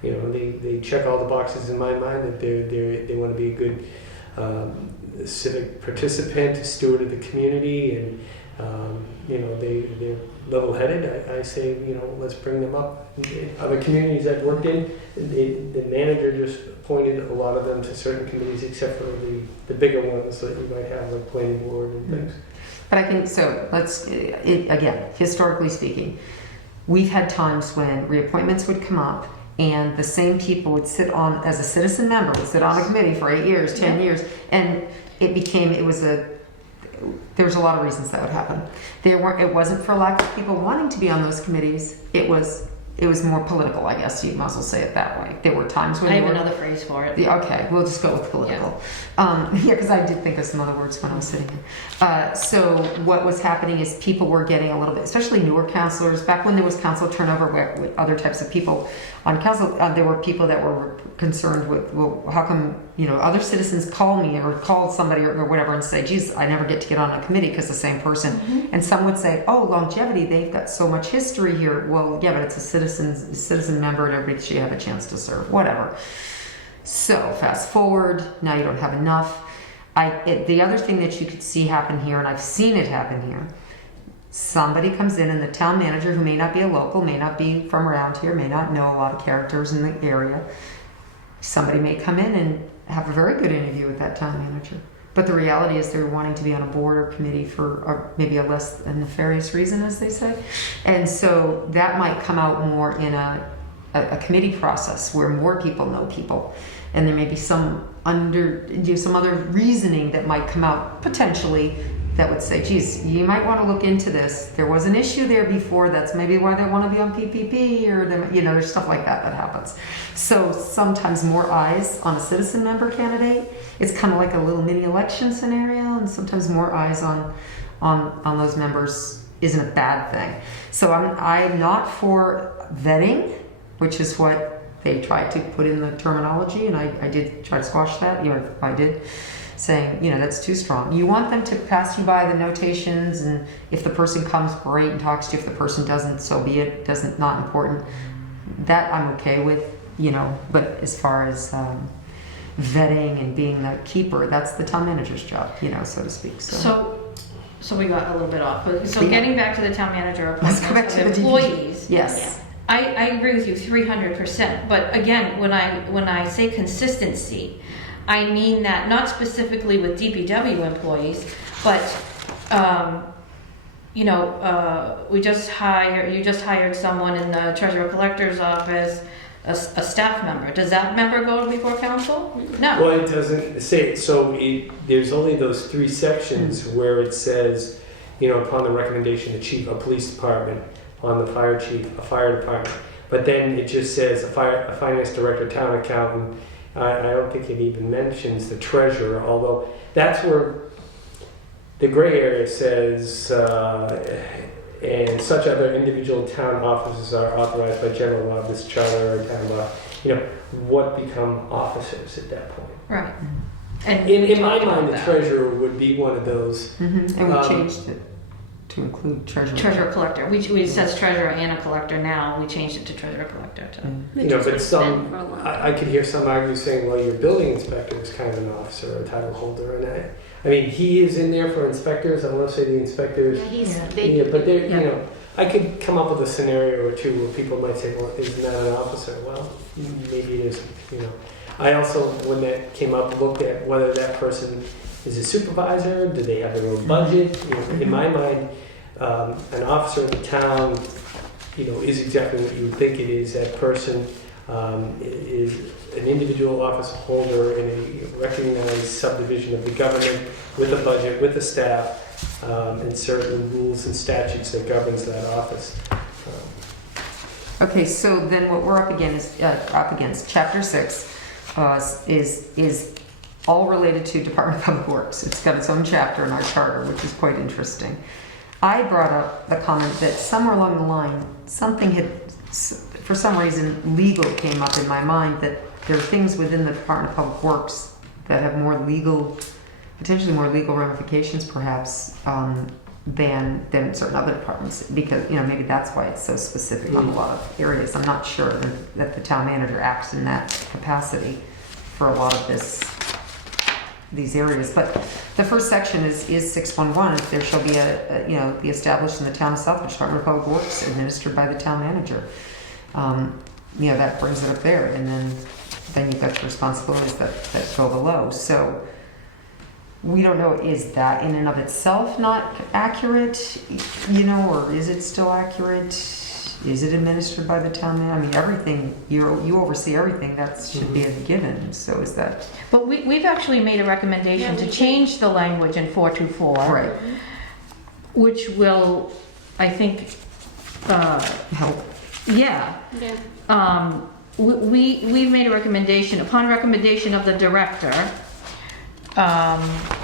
you know, they check all the boxes in my mind that they want to be a good civic participant, steward of the community, and you know, they're level-headed. I say, you know, let's bring them up. Other communities I've worked in, the manager just appointed a lot of them to certain committees, except for the bigger ones that you might have, like planning board and things. But I think, so again, historically speaking, we've had times when reappointments would come up and the same people would sit on, as a citizen member, would sit on a committee for 8 years, 10 years, and there was a lot of reasons that would happen. It wasn't for lack of people wanting to be on those committees. It was more political, I guess you might as well say it that way. There were times when I have another phrase for it. Yeah, okay, we'll just go with political. Yeah, because I did think of some other words when I was sitting here. So what was happening is people were getting a little bit, especially newer counselors, back when there was council turnover with other types of people on council, there were people that were concerned with, well, how come, you know, other citizens call me or call somebody or whatever and say, geez, I never get to get on a committee because the same person. Mm-hmm. And some would say, oh, longevity, they've got so much history here. Well, yeah, but it's a citizen member and everybody should have a chance to serve, whatever. So fast forward, now you don't have enough. The other thing that you could see happen here, and I've seen it happen here, somebody comes in and the town manager, who may not be a local, may not be from around here, may not know a lot of characters in the area, somebody may come in and have a very good interview with that town manager. But the reality is they're wanting to be on a board or committee for maybe a less nefarious reason, as they say. And so that might come out more in a committee process where more people know people. And there may be some other reasoning that might come out potentially that would say, geez, you might want to look into this. There was an issue there before. That's maybe why they want to be on PPP, or there's stuff like that happens. So sometimes more eyes on a citizen member candidate. It's kind of like a little mini election scenario, and sometimes more eyes on those members isn't a bad thing. So I'm not for vetting, which is what they tried to put in the terminology, and I did try to squash that. I did, saying, that's too strong. You want them to pass you by the notations, and if the person comes, great, and talks to you. If the person doesn't, so be it. Not important. That I'm okay with, but as far as vetting and being the keeper, that's the town manager's job, so to speak. So we got a little bit off. So Yeah. getting back to the town manager Let's go back appointments to of the DPG. employees. Yes. I agree with you 300%. But again, when I say consistency, I mean that not specifically with DPW employees, but you just hired someone in the treasurer collector's office, a staff member. Does that member go before council? No. Well, it doesn't say it. So there's only those 3 sections where it says, upon the recommendation of the chief of police department, on the fire chief, a fire department. But then it just says a finance director, town accountant. I don't think it even mentions the treasurer, although that's where the gray area says, and such other individual town officers are authorized by general law, this charter or town law. What become officers at that point? Right. And In my mind, the treasurer would be one of those. Mm-hmm. And we changed it to include treasurer. Treasurer collector. We says treasurer and a collector now. We changed it to treasurer collector. But some, I could hear some argue saying, well, your building inspector is kind of an officer or a title holder, and I mean, he is in there for inspectors. I want to say the inspectors. But they're, I could come up with a scenario or two where people might say, well, isn't that an officer? Well, maybe it isn't. I also, when that came up, looked at whether that person is a supervisor. Do they have their own budget? In my mind, an officer of the town, is exactly what you would think it is. That person is an individual office holder in a recognized subdivision of the government with a budget, with a staff, and certain rules and statutes that governs that office. Okay, so then what we're up against, Chapter 6, is all related to Department of Public Works. It's got its own chapter in our charter, which is quite interesting. I brought up the comment that somewhere along the line, something had, for some reason, legal came up in my mind, that there are things within the Department of Public Works that have potentially more legal ramifications, perhaps, than certain other departments, because maybe that's why it's so specific on a lot of areas. I'm not sure that the town manager acts in that capacity for a lot of these areas. But the first section is 611. There shall be be established in the town of Southbridge Department of Public Works, administered by the town manager. That brings it up there, and then you've got the responsibilities that go below. So we don't know, is that in and of itself not accurate, or is it still accurate? Is it administered by the town manager? I mean, everything, you oversee everything, that should be a given. So is that... But we've actually made a recommendation to change the language in 424. Right. Which will, I think... help. Yeah. We've made a recommendation, upon recommendation of the director,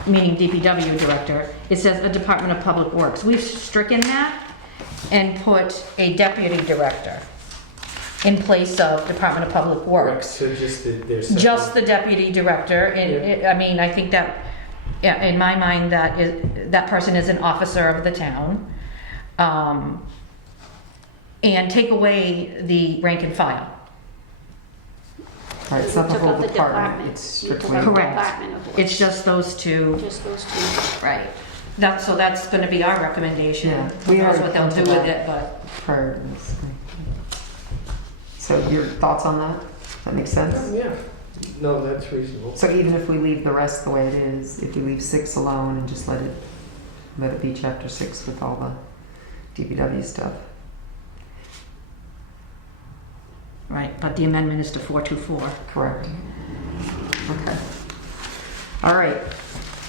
meaning DPW director, it says the Department of Public Works. We've stricken that and put a deputy director in place of Department of Public Works. So Just the deputy director. I think that, in my mind, that person is an officer of the town. And take away the rank and file. Right, it's not the whole department. It's strictly... Correct. It's just those two. Just those two. Right. That's going to be our recommendation. Yeah. Who knows what they'll do with it, but... Prior to this. So your thoughts on that? That makes sense? Yeah. No, that's reasonable. So even if we leave the rest the way it is, if we leave 6 alone and just let it be Chapter 6 with all the DPW stuff. Right, but the amendment is to 424. Correct. Okay. All right.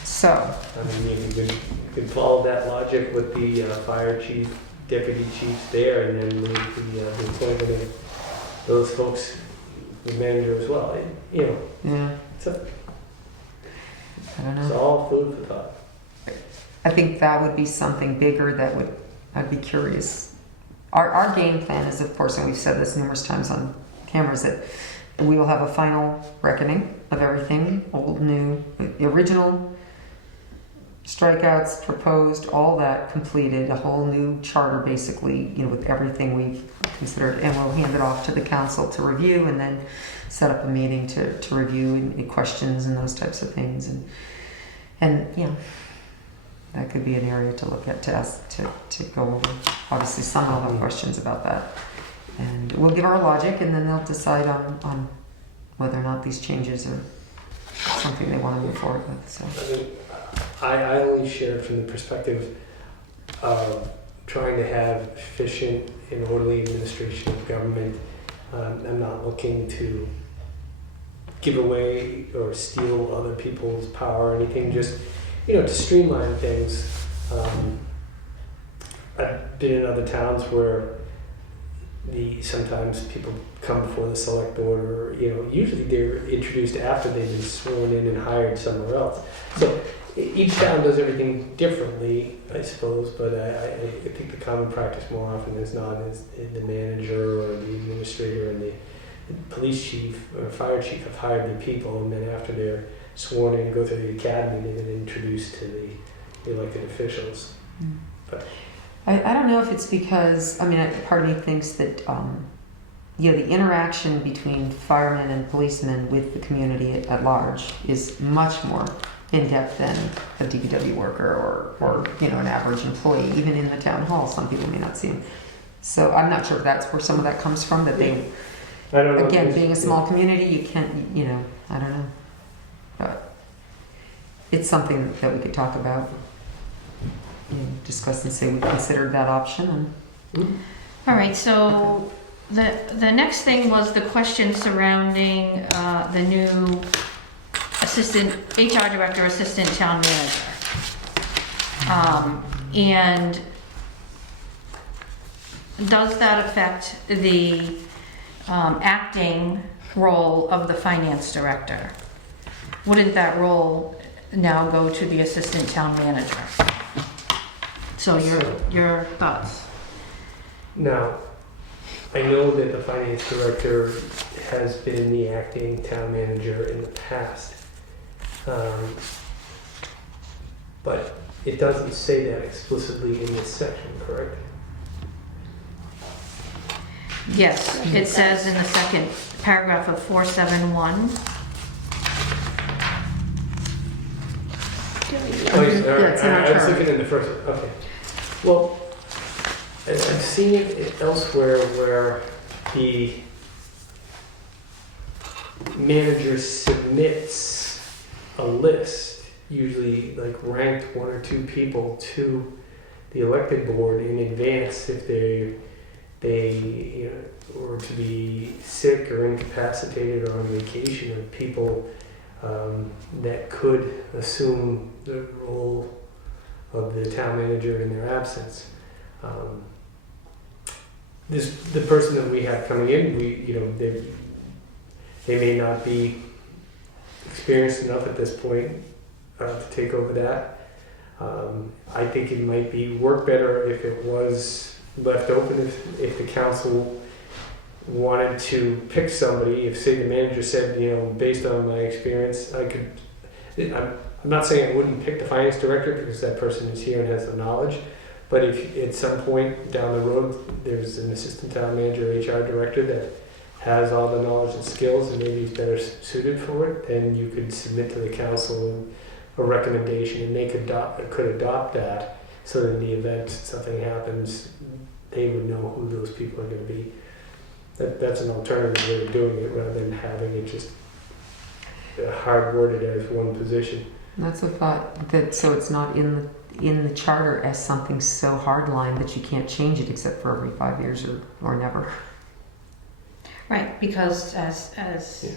So, I mean, you could follow that logic with the fire chief, deputy chiefs there, and then leave the appointment of those folks, the manager as well. You know, yeah, it's, a, I don't it's know. all food for thought. I think that would be something bigger that I'd be curious. Our game plan is, of course, and we've said this numerous times on cameras, that we will have a final reckoning of everything, old, new, the original, strikeouts, proposed, all that completed, a whole new charter basically, with everything we've considered, and we'll hand it off to the council to review, and then set up a meeting to review any questions and those types of things, and that could be an area to look at, to ask, to go over. Obviously, some will have questions about that, and we'll give our logic, and then they'll decide on whether or not these changes are something they want to move forward with. So. I mean, I only share from the perspective of trying to have efficient and orderly administration of government. I'm not looking to give away or steal other people's power or anything, just, to streamline things. I've been in other towns where sometimes people come before the select board, or, usually they're introduced after they've been sworn in and hired somewhere else. So each town does everything differently, I suppose, but I think the common practice more often than not is the manager or the administrator and the police chief or fire chief have hired the people, and then after they're sworn in and go through the academy, they're then introduced to the elected officials. Mm. But I don't know if it's because, part of me thinks that, the interaction between firemen and policemen with the community at large is much more in-depth than a DPW worker or an average employee, even in the town hall. Some people may not see him. So I'm not sure if that's where some of that comes from, that they, I don't know, again, being a small community, you can't, I don't know. But it's something that we could talk about, discuss and say we considered that option. And All right, so the next thing was the question surrounding the new HR director, assistant town manager. And does that affect the acting role of the finance director? Wouldn't that role now go to the assistant town manager? So your thoughts? now, I know that the finance director has been the acting town manager in the past. But it doesn't say that explicitly in this section, correct? Yes, it says in the second paragraph of 471. Oh, yes, all right. it's in our I was chart. looking in the first one. Okay. Well, I've seen it elsewhere where the manager submits a list, usually like ranked 1 or 2 people, to the elected board in advance if they were to be sick or incapacitated or on vacation, or people that could assume the role of the town manager in their absence. The person that we have coming in, they may not be experienced enough at this point to take over that. I think it might work better if it was left open, if the council wanted to pick somebody. If, say, the manager said, based on my experience, I'm not saying I wouldn't pick the finance director because that person is here and has the knowledge, but if at some point down the road there's an assistant town manager, HR director that has all the knowledge and skills and maybe is better suited for it, then you could submit to the council a recommendation and they could adopt that, so that in the event something happens, they would know who those people are going to be. That's an alternative way of doing it, rather than having it just hard worded as one position. that's a thought, that so it's not in the charter as something so hardline that you can't change it except for every 5 years or never. Right, because as Yeah.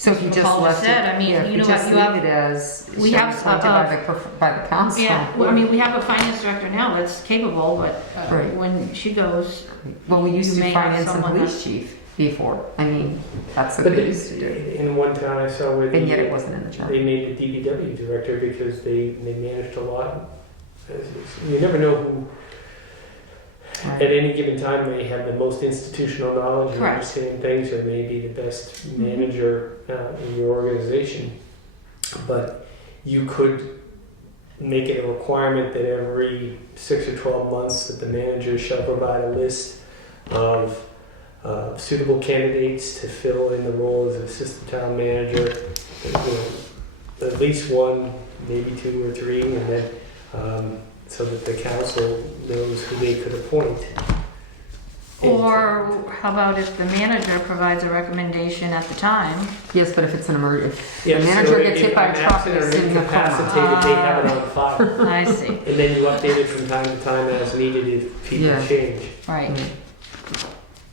So if you just Paul left it, said, I mean, yeah, if you you know just what, you leave have- it as we shall have, be appointed by the council. Yeah, well, I mean, we have a finance director now that's capable, but Right. when she goes, Well, we used You to may have finance and someone police chief before. I mean, that's what But they used to do. in one town I saw where And yet it wasn't in the charter. they made the DPW director because they managed a lot. You never know who Right. at any given time may have the most institutional knowledge and Correct. understand things, or may be the best manager in your organization. But you could make it a requirement that every 6 or 12 months that the manager shall provide a list of suitable candidates to fill in the role as assistant town manager. You know, at least one, maybe 2 or 3, and then so that the council knows who they could appoint. or how about if the manager provides a recommendation at the time? Yes, but if it's an if Yeah, the so manager if gets hit by a I'm truck, absent or it's in the coma. incapacitated, they have it on file. I see, And then you update it from time to time as needed if people Yeah. change. right.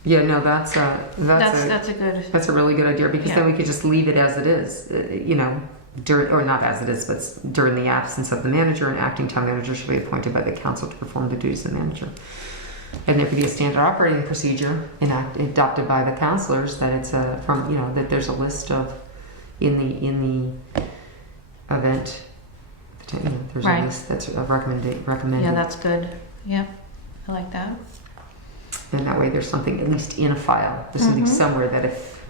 Yeah, no, that's That's a good, a really good idea because then Yeah. we could just leave it as it is, you know, during, or not as it is, but during the absence of the manager, an acting town manager should be appointed by the council to perform the duties of the manager. And there could be a standard operating procedure adopted by the councilors that it's from, you know, that there's a list of in the event, you know, there's Right. a list that's recommended. yeah, that's good, yeah, I like that. And that way there's something at least in a file. There's something Mhm. somewhere that if,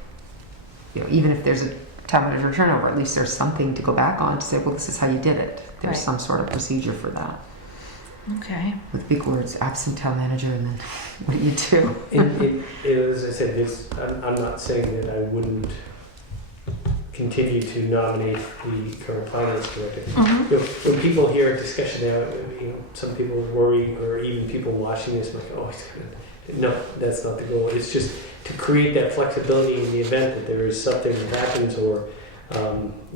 you know, even if there's a town manager turnover, at least there's something to go back on to say, well, this is how you did it. There's Right. some sort of procedure for that. Okay, With big words, absent town manager, and then what do you do? And as I said, I'm not saying that I wouldn't continue to nominate the current finance director. Mhm. You know, when people hear a discussion now, you know, some people worry, or even people watching this, like, oh, he's gonna. No, that's not the goal. It's just to create that flexibility in the event that there is something that happens, or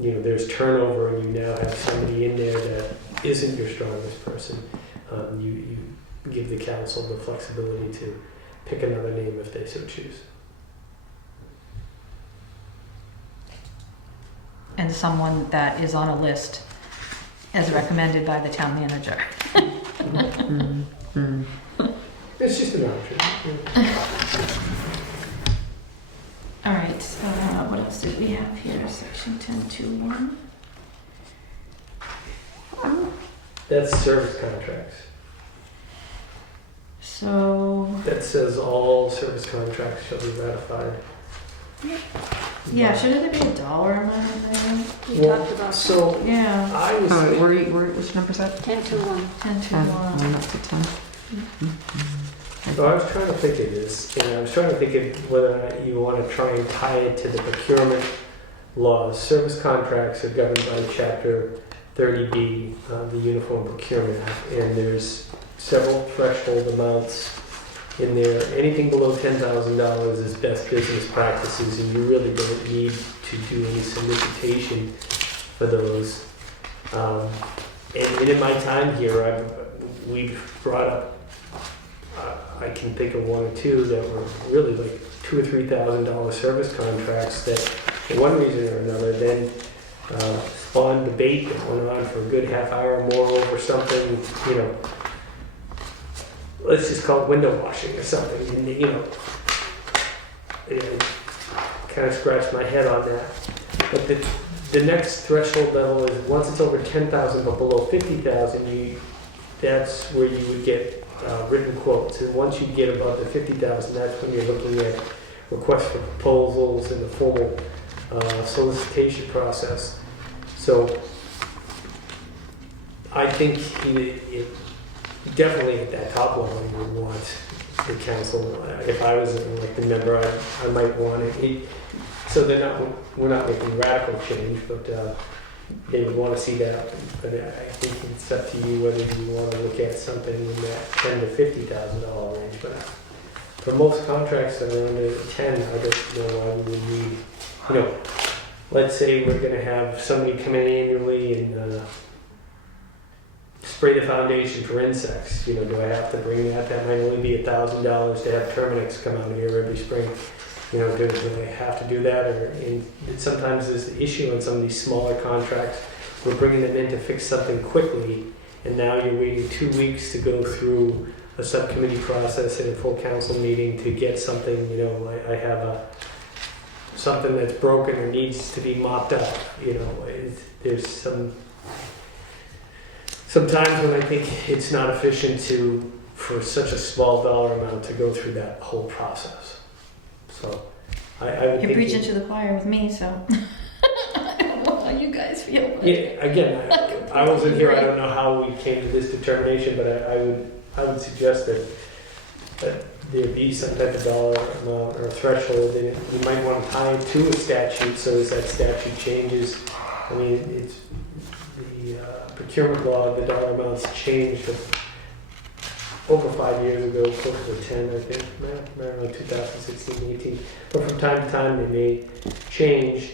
you know, there's turnover, and you now have somebody in there that isn't your strongest person. You give the council the flexibility to pick another name if they so choose. and someone that is on a list as recommended by the town manager. It's just an option. All right, what else did we have here? Section 10.2.1. That's service contracts. So, That says all service contracts shall be ratified. yeah, shouldn't there be a dollar amount in there? We talked about So Yeah, I was. Oh, which number is that? 10-1. 10.2.1. I'm up to 10. So I was trying to think of this, and I was trying to think of whether or not you want to try and tie it to the procurement laws. Service contracts are governed by Chapter 30B, the Uniform Procurement Act, and there's several threshold amounts in there. Anything below $10,000 is best business practices, and you really don't need to do any solicitation for those. And in my time here, we've brought up. I can think of 1 or 2 that were really like $2,000 or $3,000 service contracts that, for one reason or another, then spawned debate that went on for a good half hour or more over something, you know, let's just call it window washing or something. And, you know, it kind of scratched my head on that. But the next threshold level is once it's over 10,000 but below 50,000, that's where you would get written quotes, and once you get above the 50,000, that's when you're looking at requests for proposals and the formal solicitation process. So I think it definitely at that top level you would want the council. If I was an elected member, I might want it. So we're not making radical change, but they would want to see that. But I think it's up to you whether you want to look at something in that $10,000 to $50,000 range. But for most contracts that are under 10, I don't know why we would need, you know, let's say we're going to have somebody come in annually and spray the foundation for insects. You know, do I have to bring that? That might only be $1,000 to have Terminix come out here every spring. do they have to do that? And sometimes there's the issue on some of these smaller contracts. We're bringing them in to fix something quickly, and now you're waiting 2 weeks to go through a subcommittee process and a full council meeting to get something. I have something that's broken or needs to be mopped up. There's sometimes when I think it's not efficient for such a small dollar amount to go through that whole process. So I would You're think preaching to the choir with me, so. I don't know how you guys feel. But again, I wasn't here. I don't know how we came to this determination, but I would suggest that there be some type of dollar amount or threshold, and you might want to tie it to a statute, so as that statute changes. I mean, it's the procurement law. The dollar amounts changed over 5 years ago, close to 10, I think, around 2016, 18. But from time to time, they may change.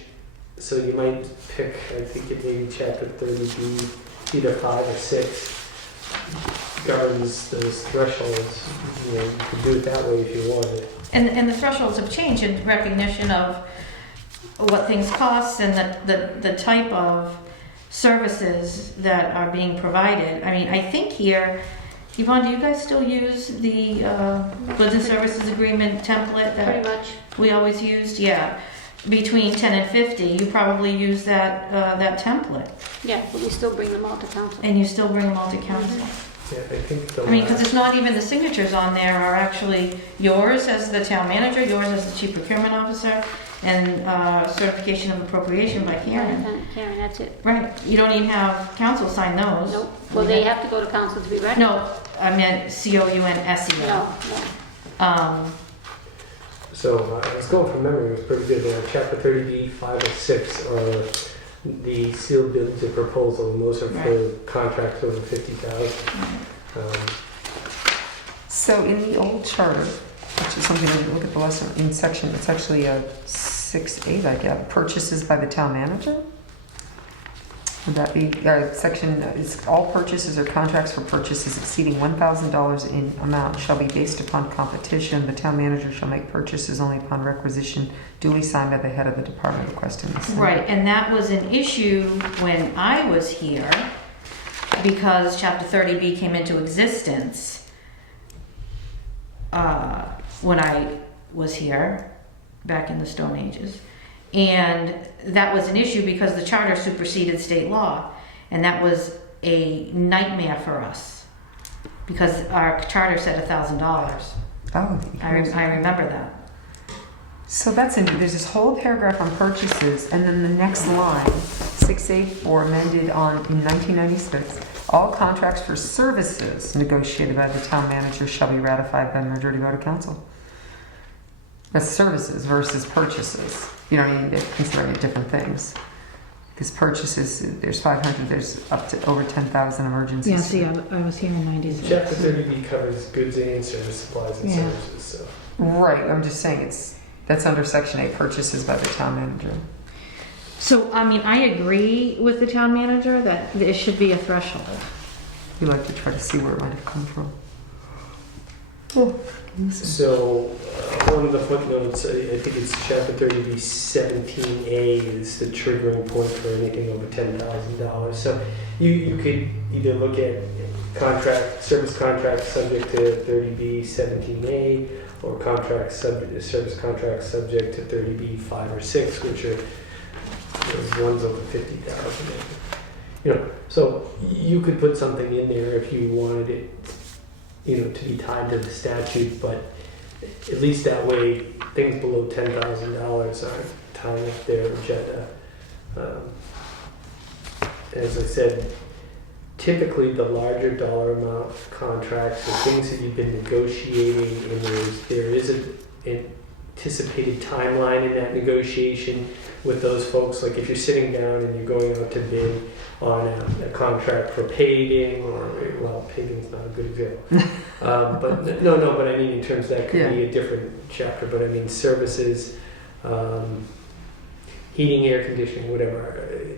So you might pick, I think it may be Chapter 30B, either 5 or 6 governs those thresholds. You could do it that way if you wanted. And the thresholds have changed in recognition of what things cost and the type of services that are being provided. I mean, I think here, Yvonne, do you guys still use the goods and services agreement template that Pretty much. we always used? Yeah. Between 10 and 50, you probably use that template. Yeah, but we still bring them all to council. And you still bring them all to council. Yeah, I think Because it's not even the signatures on there are actually yours as the town manager, yours as the chief procurement officer, and certification of appropriation by Karen. Karen, that's it. Right. You don't even have council sign those. Nope. Well, they have to go to council to be ready. No, I meant COUNSEO. No. So I was going from memory. It was pretty good. Chapter 30B, 5 or 6 are the sealed bids of proposal, and those are for contracts over 50,000. So in the old charter, which is something when you look at the lesson in section, it's actually a 6.8, I guess, purchases by the town manager. Would that be section? It's all purchases or contracts for purchases exceeding $1,000 in amount shall be based upon competition. The town manager shall make purchases only upon requisition duly signed by the head of the department requesting this. Right, and that was an issue when I was here because Chapter 30B came into existence when I was here back in the Stone Ages. And that was an issue because the charter superseded state law. And that was a nightmare for us because our charter said $1,000. Oh, I remember that. So that's there's this whole paragraph on purchases, and then the next line, 6A4 amended in 1996. All contracts for services negotiated by the town manager shall be ratified by the majority vote of council. That's services versus purchases. You don't need to consider different things. Because purchases, there's 500, there's up to over 10,000 emergencies. Yeah, see, I was here in 96. Chapter 30B covers goods and service supplies and Yeah. services. So. Right, I'm just saying that's under section 8, purchases by the town manager. So, I mean, I agree with the town manager that it should be a threshold. We like to try to see where it might have come from. So, one of the footnotes, I think it's Chapter 30B 17A is the triggering point for anything over $10,000. So, you could either look at service contracts subject to 30B 17A, or service contracts subject to 30B 5 or 6, which are those ones over 50,000. So you could put something in there if you wanted it, to be tied to the statute, but at least that way, things below $10,000 aren't tying up their agenda. As I said, typically the larger dollar amount contracts are things that you've been negotiating, and there is an anticipated timeline in that negotiation with those folks. Like if you're sitting down and you're going out to bid on a contract for paving, paving's not a good example. But I mean in terms of that could be a different chapter, but I mean services, heating, air conditioning, whatever.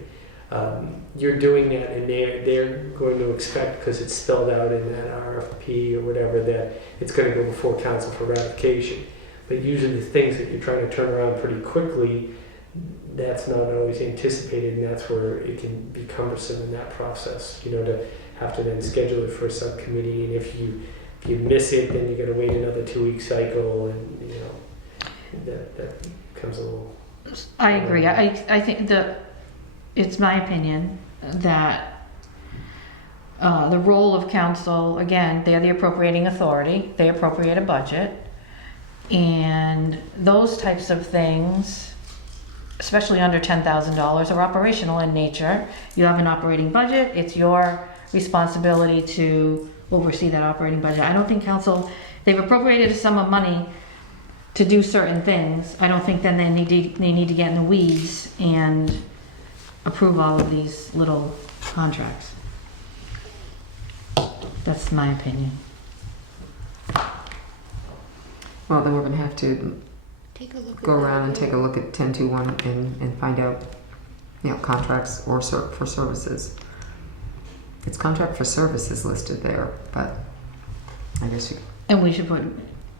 You're doing that, and they're going to expect, because it's spelled out in that RFP or whatever, that it's going to go before council for ratification. But usually the things that you're trying to turn around pretty quickly, that's not always anticipated, and that's where it can be cumbersome in that process, to have to then schedule it for a subcommittee, and if you miss it, then you got to wait another 2-week cycle, and that becomes a little. I agree. I think it's my opinion that the role of council, again, they're the appropriating authority. They appropriate a budget, and those types of things, especially under $10,000, are operational in nature. You have an operating budget. It's your responsibility to oversee that operating budget. I don't think council, they've appropriated a sum of money to do certain things. I don't think then they need to get in the weeds and approve all of these little contracts. That's my opinion. Well, then we're gonna have to Take a look. go around and take a look at 1021 and find out, contracts or for services. It's contract for services listed there, but I guess And we should put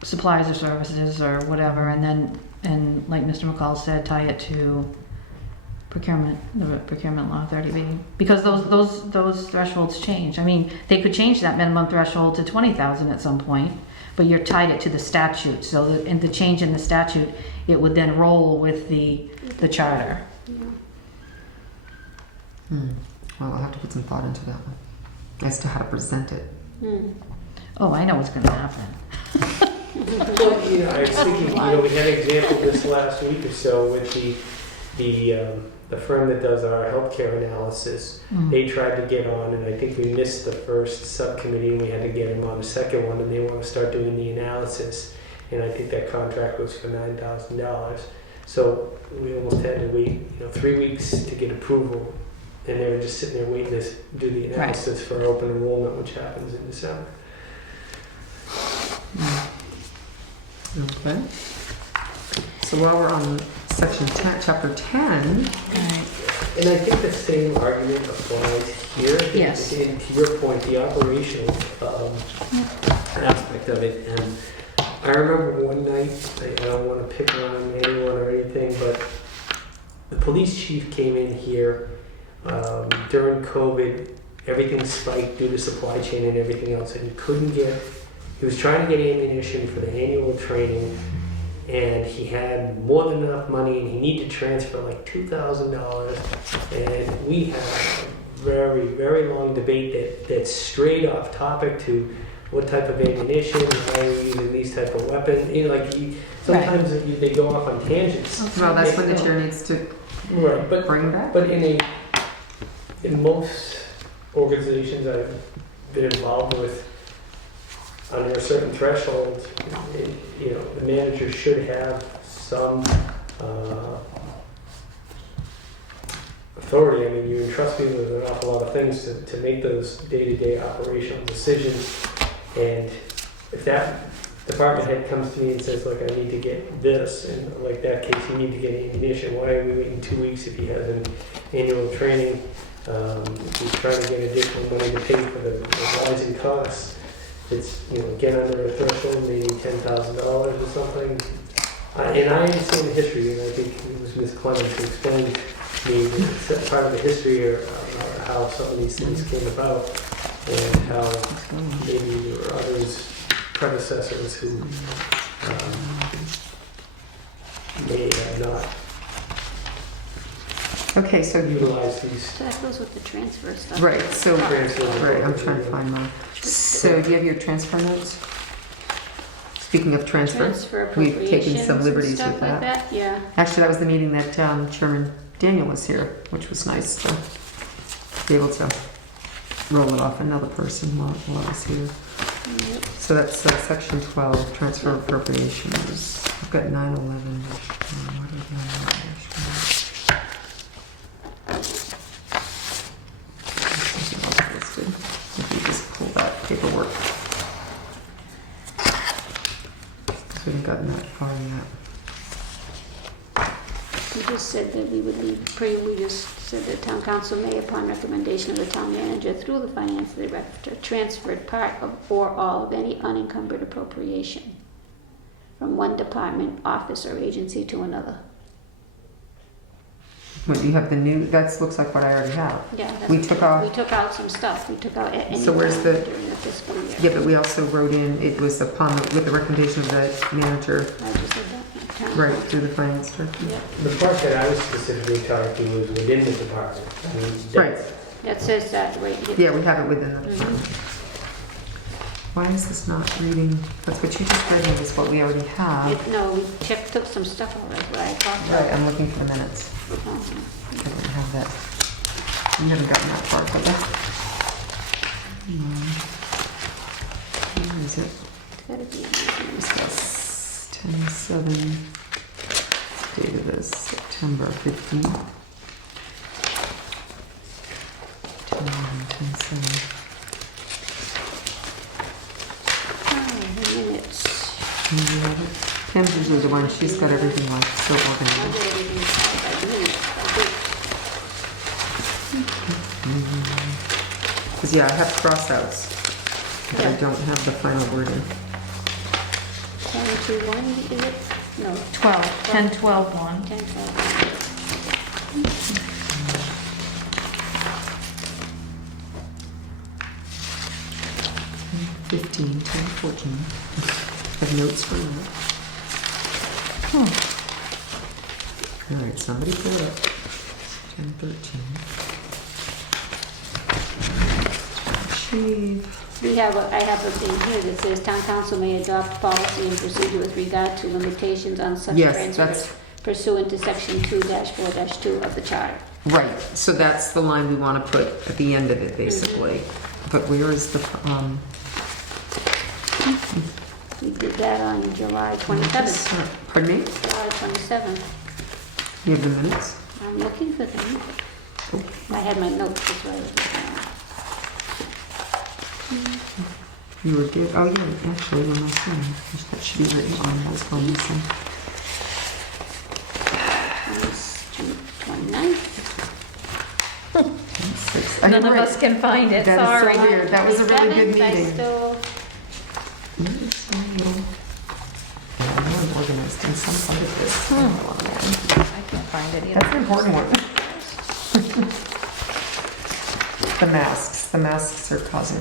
supplies or services or whatever, and like Mr. McCall said, tie it to procurement, the procurement law 30B, because those thresholds change. I mean, they could change that minimum threshold to 20,000 at some point, but you're tied it to the statute. So that in the change in the statute, it would then roll with the charter. Yeah. Well, I'll have to put some thought into that one as to how to present it. Oh, I know what's going to happen. Well, I was thinking, we had an example this last week or so with the firm that does our healthcare analysis. They tried to get on, and I think we missed the first subcommittee, and we had to get them on the second one, and they want to start doing the analysis. And I think that contract was for $9,000. So we almost had to wait, 3 weeks to get approval, and they were just sitting there waiting to do the analysis for open enrollment, which happens in December. Okay. So while we're on section 10, chapter 10, And I think the same argument applies here. Yes. And to your point, the operational aspect of it. And I remember one night, I don't want to pick on anyone or anything, but the police chief came in here during COVID. Everything spiked due to supply chain and everything else, and he was trying to get ammunition for the annual training, and he had more than enough money, and he needed to transfer like $2,000. And we had a very, very long debate that's straight off topic to what type of ammunition, why are we using these type of weapons. Sometimes they go off on tangents. well, that's when the chair needs to bring back. But in most organizations I've been involved with, under a certain threshold, the manager should have some authority. I mean, you entrust me with an awful lot of things to make those day-to-day operational decisions. And if that department head comes to me and says, look, I need to get this, and like that case, you need to get ammunition, why are we waiting 2 weeks if he has an annual training? He's trying to get additional money to pay for the rising costs. It's, get under a threshold, maybe $10,000 or something. And I understand the history, and I think it was Ms. Clemens who explained to me that part of the history or how some of these things came about, and how maybe there were others, predecessors, who may have not Okay, so utilized these. So that goes with the transfer stuff. right. So transfer. right, I'm trying to find mine. So do you have your transfer notes? Speaking of transfer, we've taken some appropriations liberties and stuff with like that. Yeah. Actually, that was the meeting that Chairman Daniel was here, which was nice to be able to roll it off another person while I was here. Yep. So that's section 12, transfer appropriations. I've got 911. If you just pull that paperwork. So we haven't gotten that far yet. We just said that we would leave, we just said that town council may, upon recommendation of the town manager through the finance director, transferred part of or all of any unencumbered appropriation. from one department, office, or agency to another. What, you have the new, that looks like what I already have. Yeah, that's We what took we off, took out some stuff. We took out any So where's time the- during the fiscal year. yeah, but we also wrote in, it was upon, with the recommendation of the manager, I just said that. Town right, council. through the finance director. Yep. The part that I was specifically talking was within the department. I mean, Right. That says that right here. Yeah, we have it within the Mhm. department. Why is this not reading, that's what you just read, me, is what we already have. No, we took some stuff out, that's what I talked about. Right, I'm looking for the minutes. I don't have that. We haven't gotten that far, but that. Where is it? It's gotta be in there. This was 10/7. Date of this, September 15th. 10/11/10/7. The minutes. Can you have it? Pam's usually the one, she's got everything like so I'll organized. get everything by minutes. Because, yeah, I have crossouts, but I Yeah. don't have the final wording. 10 to 1, is it? No, 12, 10, 12, 1. 10, 12. 15, 10, 14. Have notes for that. All right, somebody pull it up. 10, 13. Achieve. I have a thing here that says town council may adopt policy and procedure with regard to limitations on such Yes, transfers that's- pursuant to section 2-4-2 of the charter. Right, so that's the line we want to put at the end of it, basically. But where is the, We did that on July 27th. Pardon me? July 27th. You have the minutes? I'm looking for them. I had my notes, that's why I was looking at. You were good, oh yeah, actually, one last thing. That should be written on, that was going missing. It's June 29th. 6. None of us can find it, That is sorry. so weird. That was a really good 27th, I meeting. still, I'm organized in some part of this. I can't find it either. That's an important one. The masks are causing.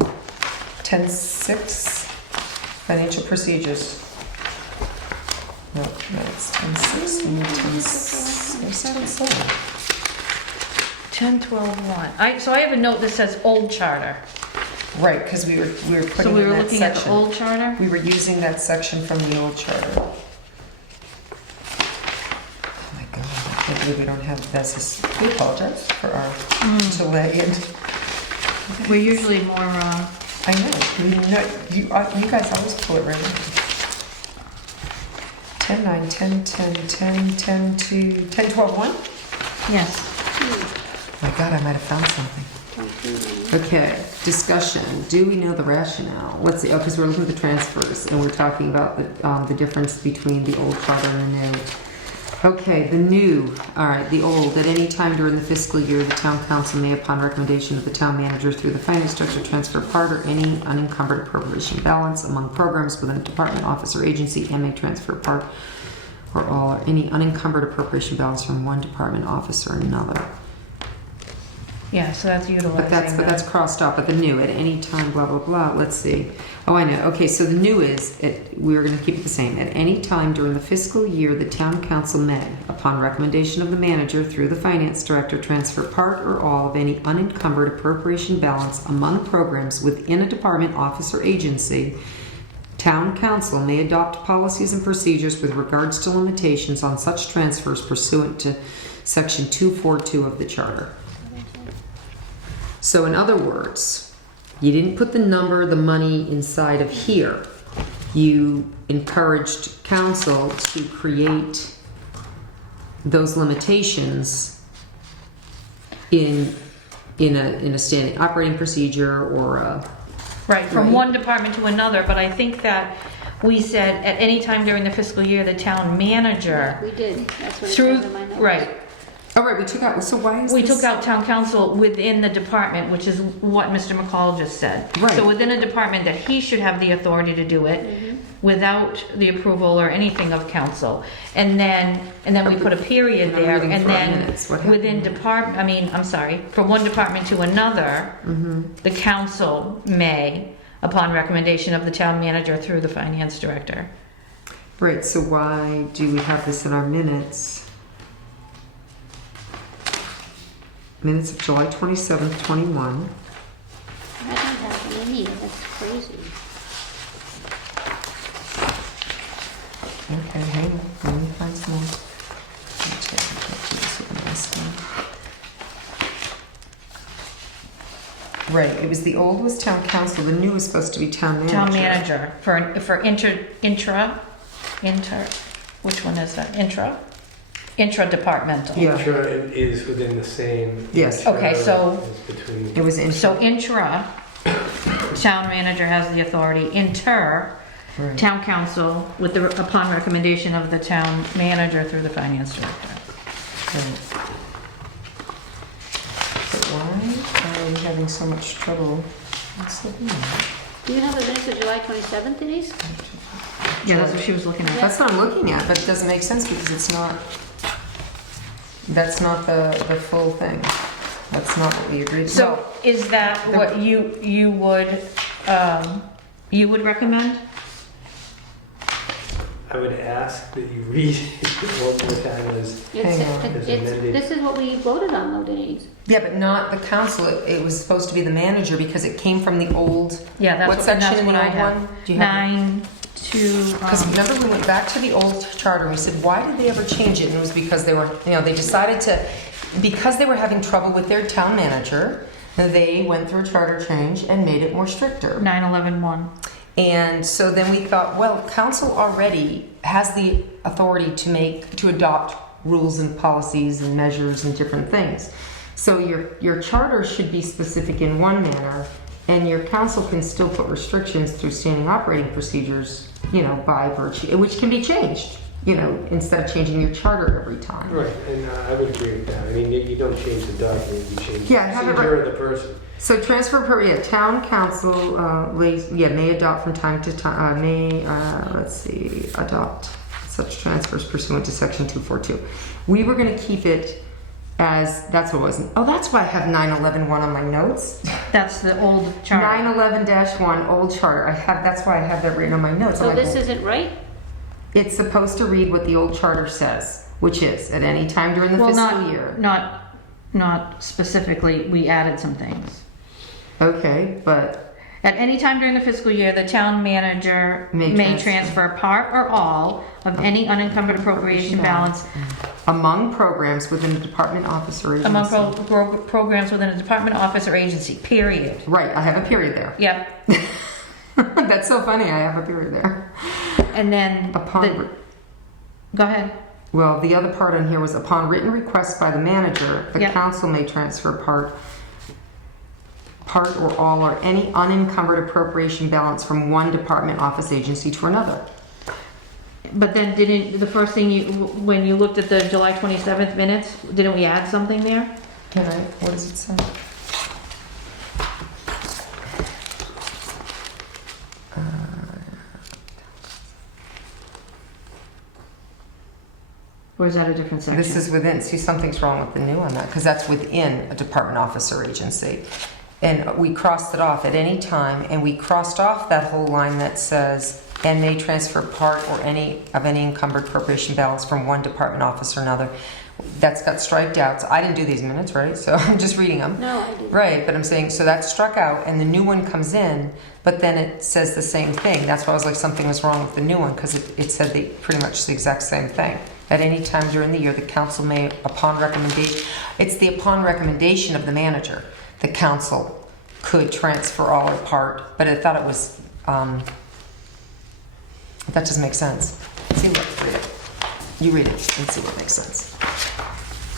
10-6, financial procedures. No, that's 10-6, we need 10-7. 10, 12, 1. So I have a note that says old charter. Right, because we were So putting we in were that looking at the section. old charter? We were using that section from the old charter. Oh my God, I can't believe we don't have this. We apologize for our delay. We're usually more, I know, you guys always pull it right in. 10, 9, 10, 10, 10, 10 to 10, 12, 1? yes. My God, I might have found something. Okay, discussion. Do we know the rationale? Let's see, because we're looking at the transfers and we're talking about the difference between the old charter and the new. Okay, the new, all right, the old. At any time during the fiscal year, the town council may, upon recommendation of the town manager through the finance director, transfer part or any unencumbered appropriation balance among programs within a department, office, or agency, and may transfer part or all or any unencumbered appropriation balance from one department, office, or another. Yeah, so that's utilizing But that's crossed off, but the new, at any time, blah, blah, blah, let's see. Oh, I know, okay, so the new is, we're gonna keep it the same. At any time during the fiscal year, the town council may, upon recommendation of the manager through the finance director, transfer part or all of any unencumbered appropriation balance among programs within a department, office, or agency. Town council may adopt policies and procedures with regards to limitations on such transfers pursuant to section 242 of the charter. So in other words, you didn't put the number, the money inside of here. You encouraged council to create those limitations in a standing operating procedure or a... Right, from Right. one department to another, but I think that we said at any time during the fiscal year, the town manager We did, that's what it through, says in my notes. right, Oh, right, we took out, so why is We this? took out town council within the department, which is what Mr. McCall just said. Right. So within a department that he should have the authority to do it without the approval or anything of council. And then we put a period And I'm there, reading and for our then minutes. What happened? within department, I'm sorry, from one department to another, the council may, upon recommendation of the town manager through the finance director. Right, so why do we have this in our minutes? Minutes of July 27th, 21. I don't have any, that's crazy. Okay, hang on, let me find some more. Let me check, I can't do this with this one. Right, it was the old was town council, the new was supposed to be town manager. Town manager for intra, which one is that? Intra-departmental. Yeah. Intra is within the same. Yes. Okay, so- is between. It was in. So intra, town manager has the authority. Inter, Right. town council upon recommendation of the town manager through the finance director. Right. But why are we having so much trouble? What's looking at? Do you have the minutes of July 27th, Denise? Yeah, that's what she was looking at. That's what I'm looking at, but it doesn't make sense because it's not, that's not the full thing. That's not what we agreed. So is that what you would recommend? I would ask that you read it one more time as, Hang on. This is what we voted on though, Denise. Yeah, but not the council. It was supposed to be the manager because it came from the old. Yeah, that's What what, section that's in the what I old have. one? Do you have? 9 to. Because remember we went back to the old charter and we said, why did they ever change it? And it was because they were, they decided to, because they were having trouble with their town manager, they went through a charter change and made it more stricter. 9/11/1. And so then we thought, well, council already has the authority to adopt rules and policies and measures and different things. So your charter should be specific in one manner, and your council can still put restrictions through standing operating procedures, by virtue, which can be changed, instead of changing your charter every time. right, and I would agree with that. I mean, you don't change the document, you change Yeah, I the have it procedure of the person. So town council may adopt from time to time, adopt such transfers pursuant to section 242. We were going to keep it as, that's what it was. Oh, that's why I have 911-1 on my notes. That's the old charter. 911-1 old charter. That's why I have that written on my notes. So I'm like, this isn't right? it's supposed to read what the old charter says, which is at any time during the fiscal year. Not specifically, we added some things. Okay, but At any time during the fiscal year, the town manager may transfer part or all of any unencumbered appropriation balance among programs within a department office or agency. among programs within a department, office, or agency, period. Right, I have a period there. Yep. That's so funny, I have a period there. And then, go ahead. Well, the other part on here was upon written request by the manager, the Yep. council may transfer part or all or any unencumbered appropriation balance from one department, office, agency to another. But then the first thing when you looked at the July 27th minutes, didn't we add something there? What does it say? Or is that a different section? This is within, see, something's wrong with the new on that, because that's within a department, office, or agency. And we crossed it off at any time, and we crossed off that whole line that says, and may transfer part or any encumbered appropriation balance from one department, office, or another. That's got striked out. So I didn't do these minutes, right? So I'm just reading them. No, I didn't. Right, but I'm saying, so that's struck out, and the new one comes in, but then it says the same thing. That's why I was like, something was wrong with the new one, because it said pretty much the exact same thing. At any time during the year, the council may, upon recommendation, it's the upon recommendation of the manager, the council could transfer all or part, but I thought it was, that doesn't make sense. See what, read it. You read it and see what makes sense.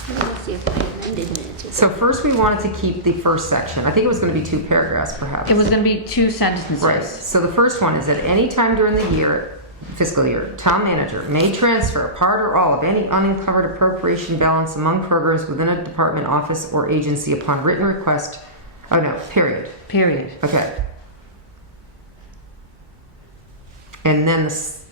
Let's see if I amended minutes. So first we wanted to keep the first section. I think it was going to be 2 paragraphs perhaps. It was going to be 2 sentences. Right. So the first one is at any time during the year, fiscal year, town manager may transfer part or all of any unencumbered appropriation balance among programs within a department, office, or agency upon written request. Oh no, period. Period. Okay. And then this,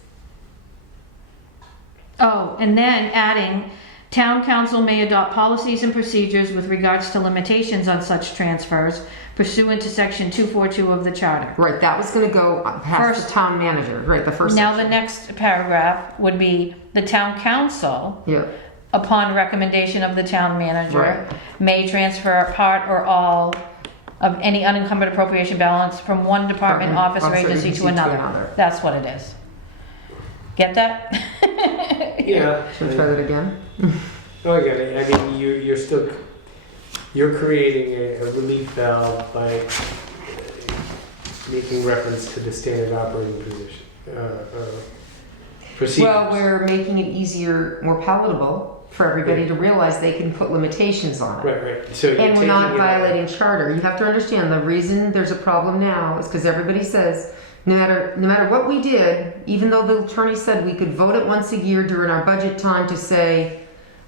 Oh, and then adding, town council may adopt policies and procedures with regards to limitations on such transfers pursuant to section 242 of the charter. right, that was gonna go past First- the town manager, right, the first Now the section. next paragraph would be, the town council, Yeah, upon recommendation of the town manager, Right. may transfer part or all of any unencumbered appropriation balance from one department, office, or agency to another. That's what it is. Get that? Yeah. should we try that again? Oh, I get it. I mean, you're still, you're creating a relief valve by making reference to the standard operating position, procedures. Well, we're making it easier, more palatable for everybody to realize they can put limitations on it. Right. So you're And we're taking not it- violating charter. You have to understand, the reason there's a problem now is because everybody says, no matter what we did, even though the attorney said we could vote it once a year during our budget time to say,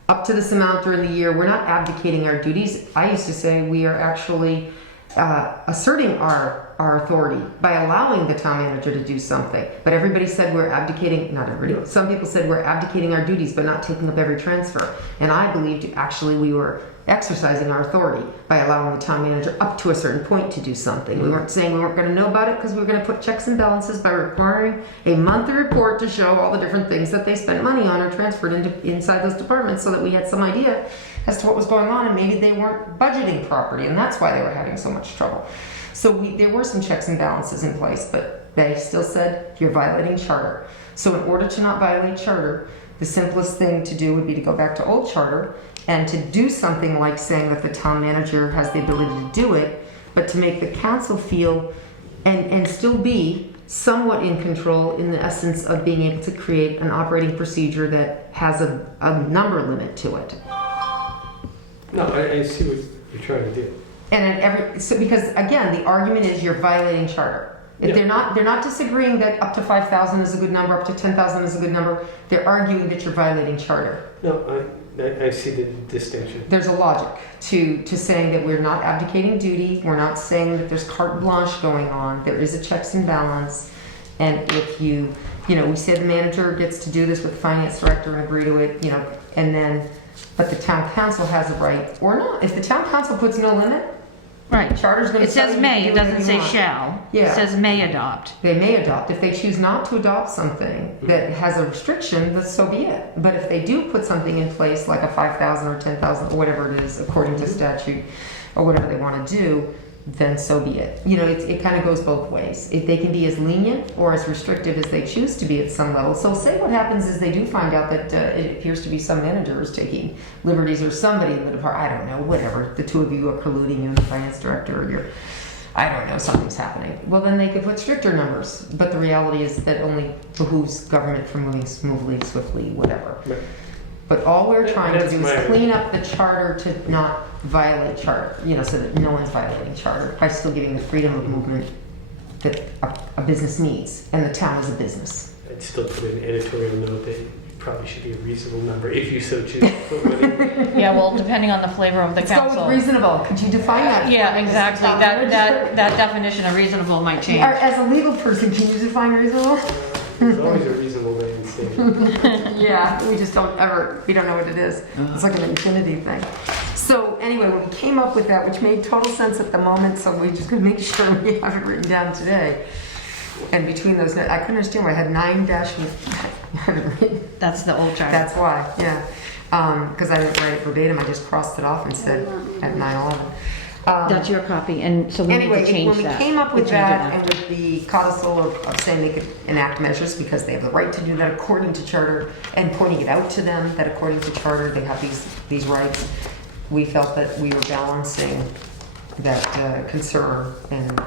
up to this amount during the year, we're not abdicating our duties. I used to say we are actually asserting our authority by allowing the town manager to do something. But everybody said we're abdicating, not everybody, some people said we're abdicating our duties but not taking up every transfer. And I believed actually we were exercising our authority by allowing the town manager up to a certain point to do something. We weren't saying we weren't going to know about it because we were going to put checks and balances by requiring a monthly report to show all the different things that they spent money on or transferred inside those departments so that we had some idea as to what was going on, and maybe they weren't budgeting properly, and that's why they were having so much trouble. So there were some checks and balances in place, but they still said you're violating charter. So in order to not violate charter, the simplest thing to do would be to go back to old charter and to do something like saying that the town manager has the ability to do it, but to make the council feel and still be somewhat in control in the essence of being able to create an operating procedure that has a number limit to it. No, I see what you're trying to do. And so because again, the argument is you're violating charter. If Yeah. they're not disagreeing that up to 5,000 is a good number, up to 10,000 is a good number. They're arguing that you're violating charter. No, I see the distinction. There's a logic to saying that we're not abdicating duty. We're not saying that there's carte blanche going on. There is a checks and balance. And if we say the manager gets to do this with the finance director and agree to it, and then, but the town council has a right or not. If the town council puts no limit, Right. charter's going to It says may, it doesn't say shall. Yeah. It says may adopt. They may adopt. If they choose not to adopt something that has a restriction, then so be it. But if they do put something in place like a 5,000 or 10,000 or whatever it is according to statute or whatever they want to do, then so be it. It kind of goes both ways. If they can be as lenient or as restrictive as they choose to be at some level. So say what happens is they do find out that it appears to be some manager is taking liberties or somebody in the department, I don't know, whatever. The two of you are colluding, you and the finance director, or I don't know, something's happening. Well, then they could put stricter numbers. But the reality is that only behooves government from moving smoothly, swiftly, whatever. Right. But all we're trying to That's do my- is clean up the charter to not violate charter, so that no one's violating charter by still giving the freedom of movement that a business needs, and the town is a business. I'd still put an editorial note that it probably should be a reasonable number if you so choose to put one in. Yeah, well, depending on the flavor of the Let's go council. with reasonable. Could you define that? Yeah, for me, Mrs. exactly. Town That Manager? definition of reasonable might change. As a legal person, can you define reasonable? There's always a reasonable way in statement. Yeah, we just don't know what it is. It's like an infinity thing. So anyway, when we came up with that, which made total sense at the moment, so we just gonna make sure we have it written down today. And between those, I couldn't understand why I had 9 dash. That's the old charter. That's why, yeah. Because I didn't write it verbatim, I just crossed it off and said at 9/11. That's your copy, and so we need Anyway, to change when that. we came up with We'll change it that and after. with the codicil of saying they could enact measures because they have the right to do that according to charter, and pointing it out to them that according to charter they have these rights, we felt that we were balancing that concern and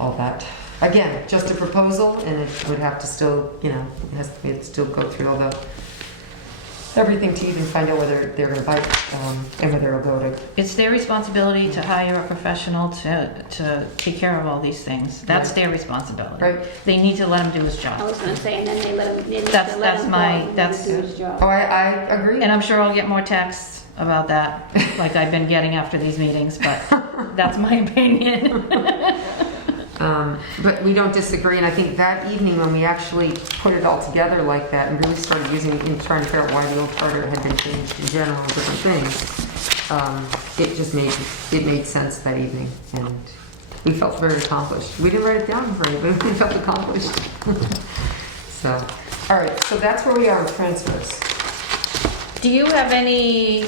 all that. Again, just a proposal, and it would have to still, it'd still go through all the everything to even find out whether they're going to bite and whether it'll go to. It's their responsibility to hire a professional to take care of all these things. That's their responsibility. Right. They need to let him do his I job. was gonna say, and then they let him, they need to That's- let that's him my- go and that's- do his job. Oh, I agree. And I'm sure I'll get more texts about that, like I've been getting after these meetings, but that's my opinion. But we don't disagree, and I think that evening when we actually put it all together like that and really started using it and trying to figure out why the old charter had been changed in general and different things, it just made sense that evening, and we felt very accomplished. We didn't write it down right, but we felt accomplished. So, all right, so that's where we are with transfers. Do you have any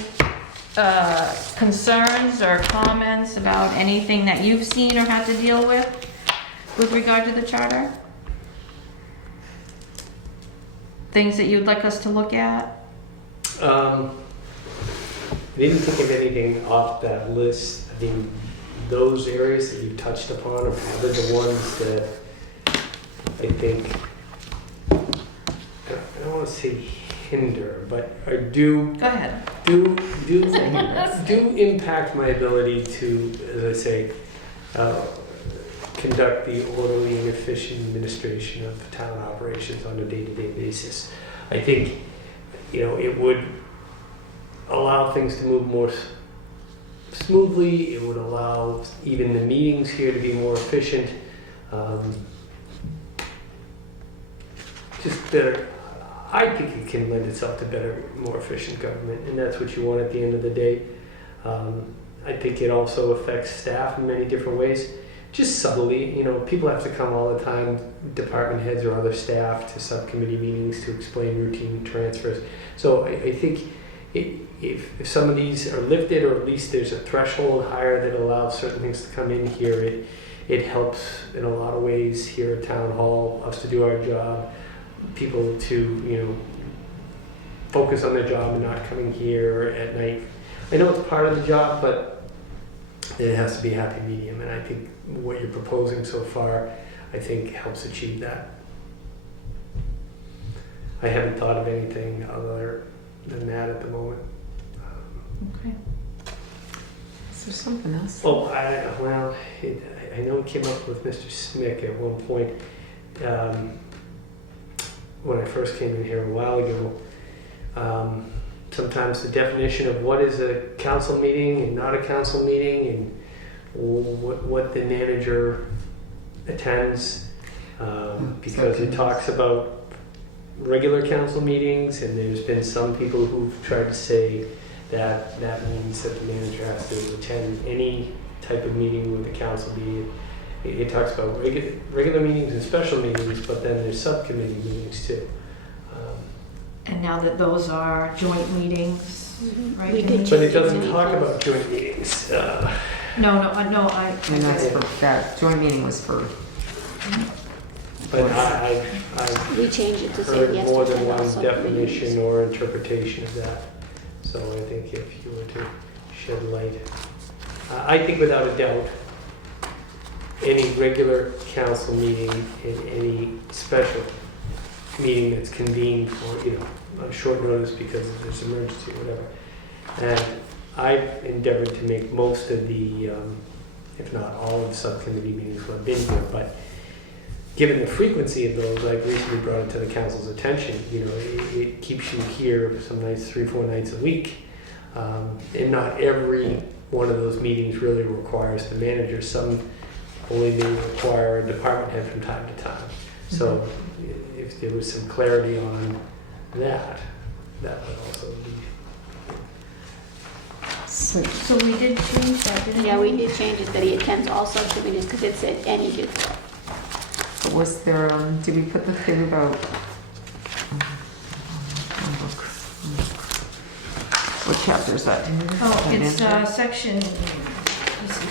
concerns or comments about anything that you've seen or had to deal with regard to the charter? Things that you'd like us to look at? I didn't think of anything off that list. I mean, those areas that you touched upon are probably the ones that I think, I don't want to say hinder, but do Go ahead. do impact my ability to, as I say, conduct the orderly and efficient administration of town operations on a day-to-day basis. I think, it would allow things to move more smoothly. It would allow even the meetings here to be more efficient. Just better. I think it can lend itself to better, more efficient government, and that's what you want at the end of the day. I think it also affects staff in many different ways, just subtly. People have to come all the time, department heads or other staff, to subcommittee meetings to explain routine transfers. So I think if some of these are lifted, or at least there's a threshold higher that allows certain things to come in here, it helps in a lot of ways here at Town Hall, us to do our job, people to, focus on their job and not coming here at night. I know it's part of the job, but it has to be a happy medium, and I think what you're proposing so far, I think helps achieve that. I haven't thought of anything other than that at the moment. Okay. Is there something else? Oh, I know it came up with Mr. Smick at one point. When I first came in here a while ago, sometimes the definition of what is a council meeting and not a council meeting, and what the manager attends, because it talks about regular council meetings, and there's been some people who've tried to say that means that the manager has to attend any type of meeting with the council. It talks about regular meetings and special meetings, but then there's subcommittee meetings too. And now that those are joint meetings, right? We did But it doesn't talk about joint meetings. No, And that's for, that joint meeting was for, But I We changed it to say heard yes more to than attend all one subcommittees. definition or interpretation of that. So I think if you were to shed light, I think without a doubt, any regular council meeting and any special meeting that's convened for, on short notice because of this emergency or whatever. And I've endeavored to make most of the, if not all of the subcommittee meetings when I've been here, but given the frequency of those, I've recently brought it to the council's attention. It keeps you here some nights, 3-4 nights a week. And not every one of those meetings really requires the manager. Some only may require a department head from time to time. So if there was some clarity on that would also be. So we did change that, didn't we? Yeah, we did change it that he attends all subcommittees because it said any before. but was there, did we put the thing about, what chapter is that? Oh, it's section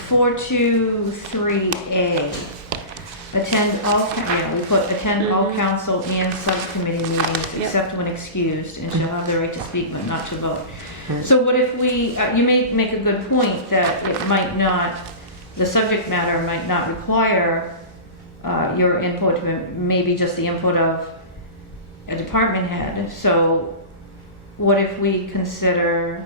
423A. We put attend all council and subcommittee meetings Yep. except when excused, and shall have the right to speak but not to vote. So what if we, you may make a good point that it might not, the subject matter might not require your input, maybe just the input of a department head. So what if we consider,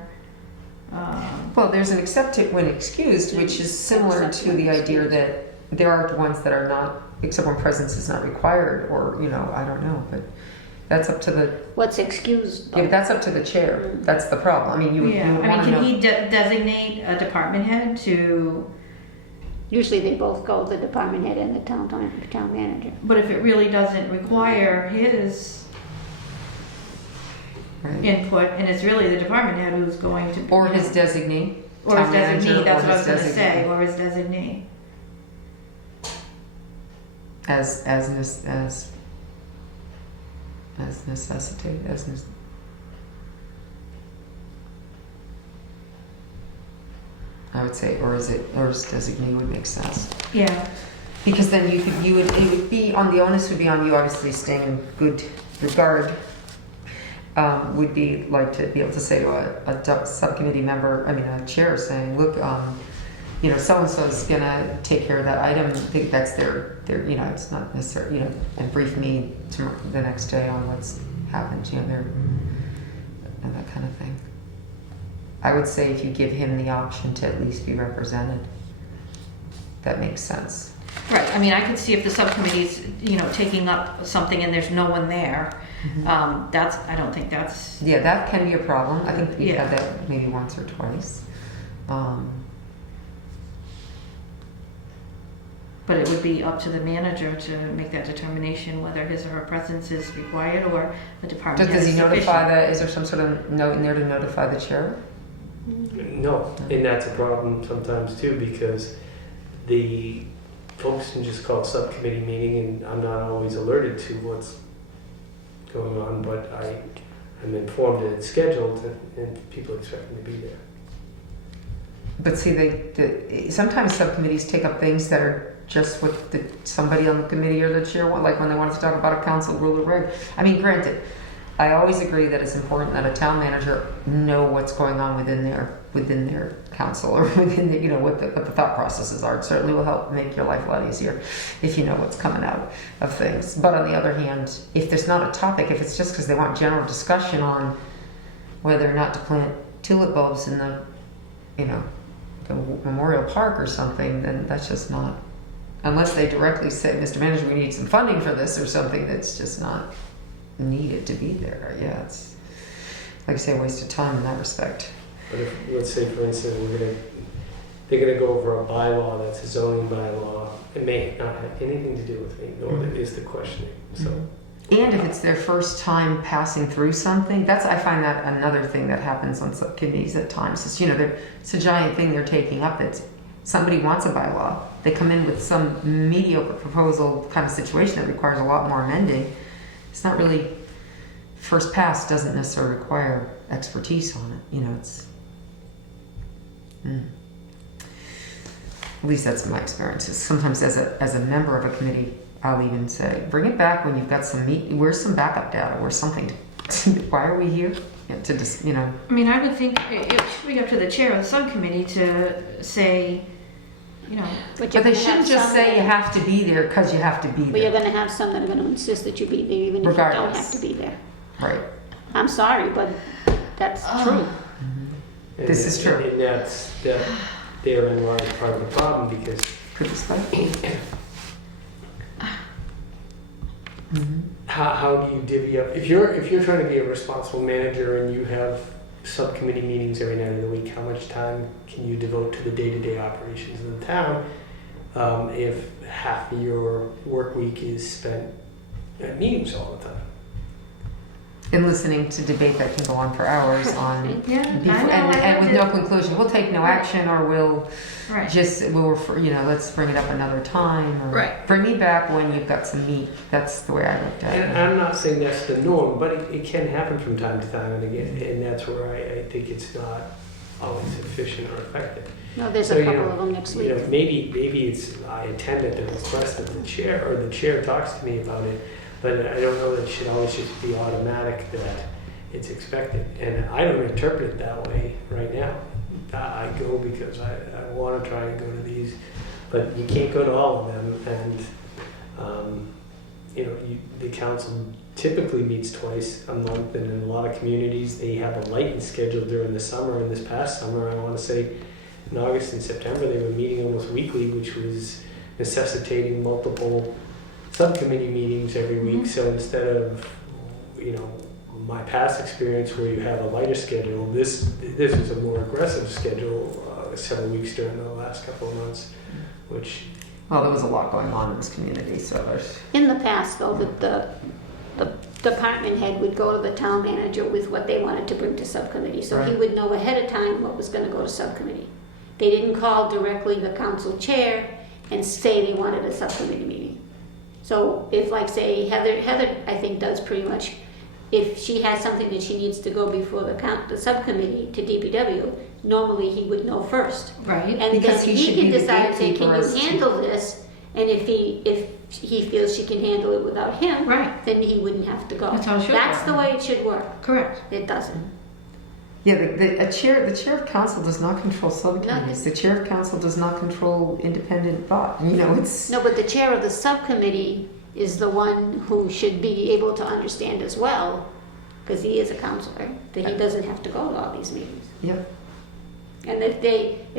Well, there's an accept it when excused, which is similar Accept to when the idea excused. that there are ones that are not, except when presence is not required, or, I don't know, but that's up to the, What's excused? yeah, but that's up to the chair. That's the problem. I mean, you would yeah, I want to mean, know. can he designate a department head to, Usually they both go, the department head and the town manager. but if it really doesn't require his Right. input, and it's really the department head who's going to. Or his designee. Or his town manager, designee, that's or what I was his gonna say, designee. or his designee. As necessitated, I would say, or his designee would make sense. Yeah, Because then it would be, the onus would be on you, obviously staying in good regard, would be like to be able to say to a subcommittee member, a chair saying, look, so-and-so's gonna take care of that item. I think that's their, it's not necessary, and brief me the next day on what's happened, and that kind of thing. I would say if you give him the option to at least be represented, that makes sense. right, I mean, I could see if the subcommittee's, taking up something and there's no one there, I don't think that's, Yeah, that can be a problem. I think we've Yeah. had that maybe once or twice. but it would be up to the manager to make that determination whether his or her presence is required or the department head Does is he notify sufficient. is there some sort of note in there to notify the chair? No, and that's a problem sometimes too, because the folks can just call a subcommittee meeting and I'm not always alerted to what's going on, but I'm informed that it's scheduled and people expect me to be there. But see, sometimes subcommittees take up things that are just what somebody on the committee or the chair want, like when they wanted to talk about a council rule or reg. I mean, granted, I always agree that it's important that a town manager know what's going on within their council or within what the thought processes are. It certainly will help make your life a lot easier if you know what's coming out of things. But on the other hand, if there's not a topic, if it's just because they want general discussion on whether or not to plant tulip bulbs in the Memorial Park or something, then that's just not, unless they directly say, Mr. Manager, we need some funding for this or something, that's just not needed to be there. Yeah, it's, like I say, a waste of time in that respect. But if, let's say for instance, they're gonna go over a bylaw that's a zoning bylaw, it may not have anything to do with me, nor is the questioning, so. And if it's their first time passing through something, I find that another thing that happens on subcommittees at times. It's, it's a giant thing they're taking up. That somebody wants a bylaw. They come in with some mediocre proposal kind of situation that requires a lot more amending. It's not really, first pass doesn't necessarily require expertise on it. It's, at least that's my experience. Sometimes as a member of a committee, I'll even say, bring it back when you've got where's some backup data, where's something, why are we here? To just, I mean, I would think it should be up to the chair of the subcommittee to say, But they shouldn't just say you have to be there because you have to be But you're there. gonna have some that are gonna insist that you be there even if you don't Regardless. have to be there. Right. I'm sorry, but that's true. And This is true. And that's, therein lies part of the problem, because Could explain. how do you divvy up, if you're trying to be a responsible manager and you have subcommittee meetings every night of the week, how much time can you devote to the day-to-day operations of the town if half of your work week is spent at meetings all the time? And listening to debate that can go on for hours on, yeah, and with no conclusion. We'll take no action, or we'll right. let's bring it up another time. Or Right. Bring me back when you've got some meat. That's the way I looked at And it. I'm not saying that's the norm, but it can happen from time to time, and again, and that's where I think it's not always efficient or effective. No, there's So, a couple of them next week. Maybe it's I attend at the request of the chair, or the chair talks to me about it, but I don't know that it should always just be automatic that it's expected, and I don't interpret it that way right now. I go because I want to try and go to these, but you can't go to all of them, and the council typically meets twice a month, and in a lot of communities, they have a lightened schedule during the summer. And this past summer, I want to say in August and September, they were meeting almost weekly, which was necessitating multiple subcommittee meetings every week. So instead of, my past experience where you have a lighter schedule, this is a more aggressive schedule several weeks during the last couple of months, which... Well, there was a lot going on in this community, so there's... In the past, though, the department head would go to the town manager with what they wanted to bring to subcommittee, so he Right. would know ahead of time what was going to go to subcommittee. They didn't call directly the council chair and say they wanted a subcommittee meeting. So if, like, say, Heather, I think, does pretty much, if she has something that she needs to go before the subcommittee to DPW, normally he would know first. Right. And Because then he should he can be the decide and say, gatekeeper can as you to- handle this? And if he feels she can handle it without him, Right. then he wouldn't have to go. That's how it should That's work. the way it should work. Correct. It doesn't. Yeah, the chair of council does not control subcommittees. The chair of council does not control independent thought. It's... No, but the chair of the subcommittee is the one who should be able to understand as well, because he is a counselor, that he doesn't have to go to all these meetings. Yep. And if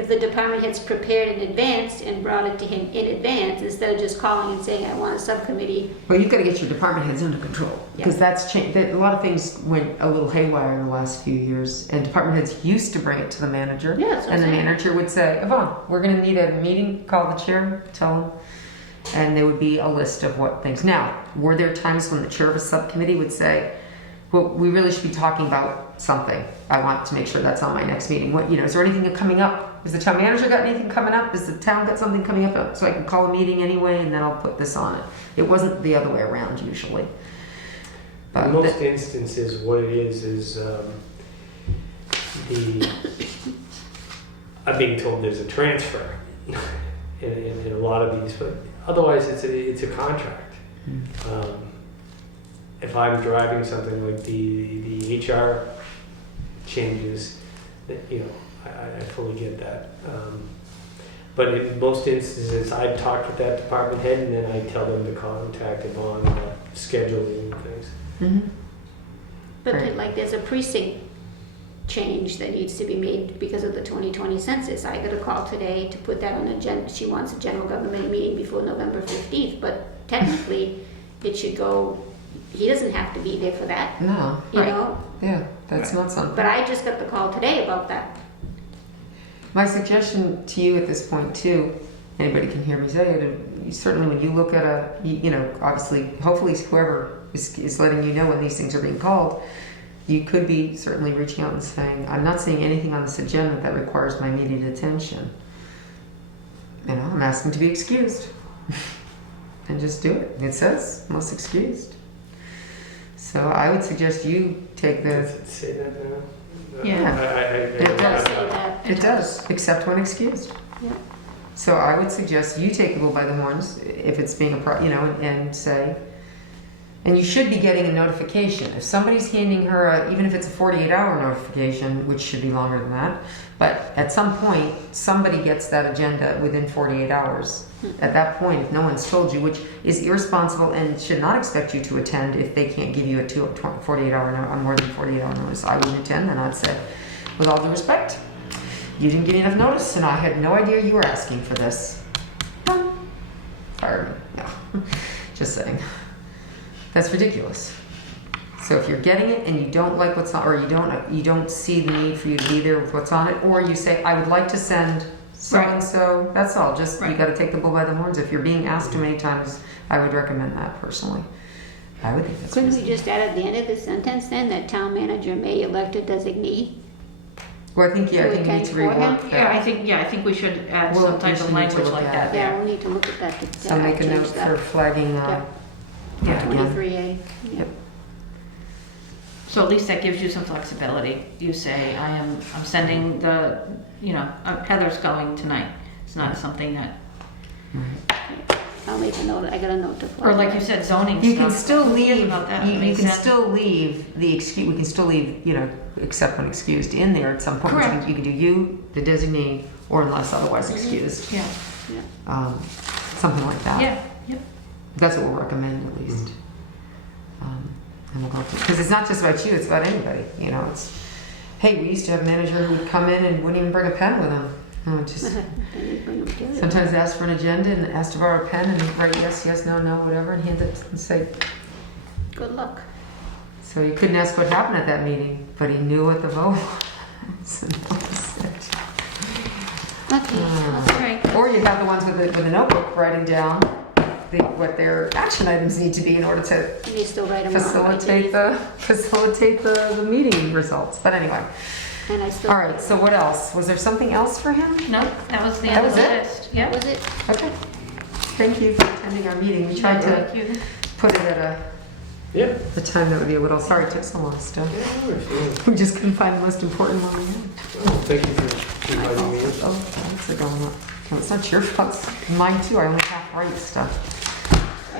the department head's prepared in advance and brought it to him in advance, instead of just calling and saying, I want a subcommittee. Well, you've got to get your department heads under control, because that's changed. A lot of things went a little haywire in the last few years, and department heads used to bring it to the manager, Yeah, that's what and I'm the saying. manager would say, Yvonne, we're going to need a meeting, call the chair, tell him, and there would be a list of what things. Now, were there times when the chair of a subcommittee would say, well, we really should be talking about something. I want to make sure that's on my next meeting. Is there anything coming up? Has the town manager got anything coming up? Has the town got something coming up? So I can call a meeting anyway, and then I'll put this on it. It wasn't the other way around usually. But In most instances, what it is I'm being told there's a transfer in a lot of these, but otherwise it's a contract. If I'm driving something like the HR changes, I fully get that. But in most instances, I talk with that department head, and then I tell them to contact him on scheduling and things. Mhm. But Right. like there's a precinct change that needs to be made because of the 2020 census. I got a call today to put that on agenda. She wants a general government meeting before November 15th, but technically it should go, he doesn't have to be there for that, No. you Right. know? Yeah, that's not something. But I just got the call today about that. My suggestion to you at this point too, anybody can hear me say it, certainly when you look at obviously, hopefully whoever is letting you know when these things are being called, you could be certainly reaching out and saying, I'm not seeing anything on this agenda that requires my immediate attention. I'm asking to be excused. And just do it. It says most excused. So I would suggest you take Does the, it say that now? Yeah. It does. Say that. it does, except when excused. Yeah. So I would suggest you take the bull by the horns if it's being and say, and you should be getting a notification. If somebody's handing her, even if it's a 48-hour notification, which should be longer than that, but at some point, somebody gets that agenda within 48 hours. At that point, if no one's told you, which is irresponsible and should not expect you to attend if they can't give you a 48-hour on more than 48-hour notice, I wouldn't attend, then I'd say, with all due respect, you didn't give me enough notice, and I had no idea you were asking for this. Fire me. No. Just saying. That's ridiculous. So if you're getting it and you don't like what's on, or you don't see the need for you to be there with what's on it, or you say, I would like to send so-and-so, that's all. Just, you got to take the bull by the horns. If you're being asked too many times, I would recommend that personally. I would think that's Couldn't we reasonable. just add at the end of the sentence then that town manager may elect a designee? Well, I think you need to Can we rework for him? that. I think we should add Well, some we type should of need to language look like at that it. Yeah, there. we'll need to look at that to So make a note change that. for flagging, Yeah. yeah, again. 23A. Yeah. So at least that gives you some flexibility. You say, I'm sending Heather's going tonight. It's not something that, I'll make a note. I got a note to flag. or like you said, zoning You stuff. can still Who cares leave, about that? you I mean, can send- still leave the excuse, we can still leave, except when excused in there at some point. Correct. You can do you, the designee, or unless otherwise excused. Yeah, Something like that. yeah, yeah. That's what we'll recommend at least. And we'll go through, because it's not just about you, it's about anybody, you know, it's, hey, we used to have a manager who would come in and wouldn't even bring a pen with him. No, just sometimes ask for an agenda and ask to borrow a pen and write yes, yes, no, no, whatever, and hand it and say. Good luck. So he couldn't ask what happened at that meeting, but he knew what the vote was. And that was it. Okay, that's all right. Or you have the ones with a notebook writing down what their action items need to be in order to And you still write them out, right? facilitate the meeting results. But anyway, And I still. all right. So what else? Was there something else for him? No, that was the That end was of the it? list. That Yeah. was it? Okay. Thank you for attending our meeting. We tried to Thank you. put it at Yeah. a time that would be a little. Sorry, it took so long. Still, Yeah, no worries. we just couldn't find the most important one we had. Oh, thank you for inviting me in. Oh, thanks for going up. No, it's not your fault. It's mine too. I only half write stuff.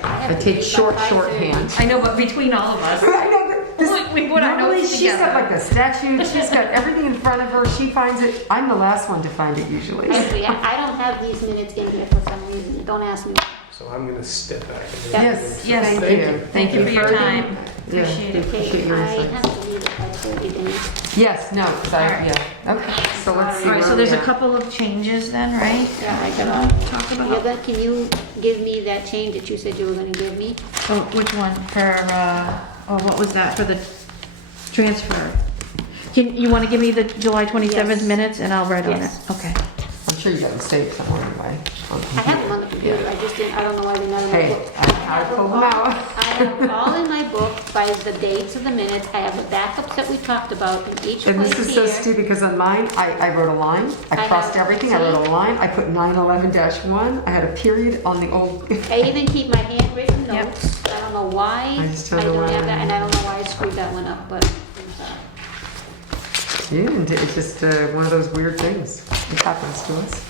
have I to take leave by 5:30. shorthand. I know, but between all of us, I know that this, we put our normally notes she's got together. like a statute. She's got everything in front of her. She finds it. I'm the last one to find it usually. Actually, I don't have these minutes in here for some reason. Don't ask me. So I'm gonna step back. And Yes, Yes. thank Thank you. you. Thank you for your time. Yeah, Appreciate it. appreciate Okay, your I insights. have to leave at 5:30 then. Yes, no, 'cause All right. yeah. Okay, so let's see. All right, so where there's we a at. couple of changes then, right? Yeah, I That got I'll talk about. Can you give me that change that you said you were gonna give me? Oh, which one? For, what was that? For the transfer? You want to give me the July 27th Yes. minutes and I'll write on it? Yes. Okay. I'm sure you got them saved somewhere anyway. I have them on the computer, I just didn't, I don't know why they're not in my Hey, book. I pulled them out. I have all in my book by the dates of the minutes, I have the backups that we talked about in each And this place is so here. stupid because on mine, I wrote a line, I I crossed have- everything, I wrote a line, I put 911-1, I had a period on the old. I even keep my handwritten Yep. notes, I don't know why I I just don't know don't why. have that, and I don't know why I screwed that one up, but I'm sorry. Yeah, and it's just one of those weird things. It happens to us.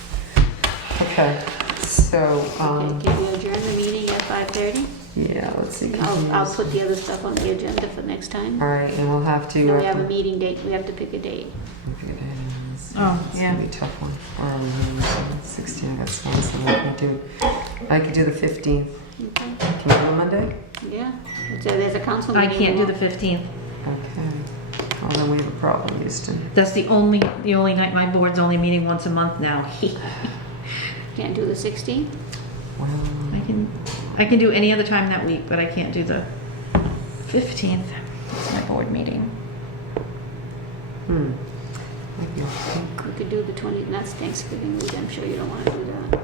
Okay, so, Okay, can we adjourn the meeting at 5:30? yeah, let's see. I'll continues. put the other stuff on the agenda for next time. All right, and we'll have to. Then we have a meeting date, we have to pick a date. Oh, It's yeah. gonna be a tough one. 16, I got some, so what can I do? I could do the 15th. Okay, Can you do a Monday? yeah, so there's a council I meeting. can't do the 15th. Okay. Well, then we have a problem, Houston. That's the only night my board's only meeting once a month now. Can't do the 16th? Well, I can do any other time that week, but I can't do the 15th. It's my board meeting. maybe I We could do the 20th, that's Thanksgiving week, I'm sure you don't want to do that.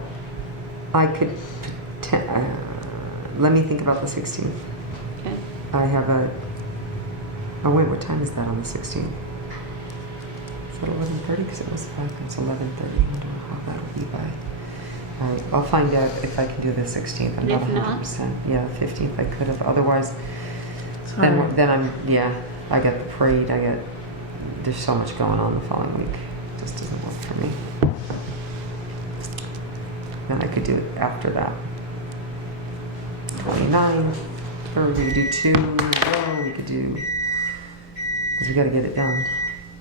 I could, let me think about the 16th. Okay, I have oh wait, what time is that on the 16th? Is that 11:30? Because it was 5, it's 11:30. I don't know how that would be by. All right, I'll find out if I can do the 16th. I'm And not if not? 100%. Yeah, 15th I could have. Otherwise, Sorry. then I'm, yeah, I get the parade. There's so much going on the following week. It just doesn't work for me. Then I could do it after that. 29, or we could do 2 in a row. We could do, because we got to get it done.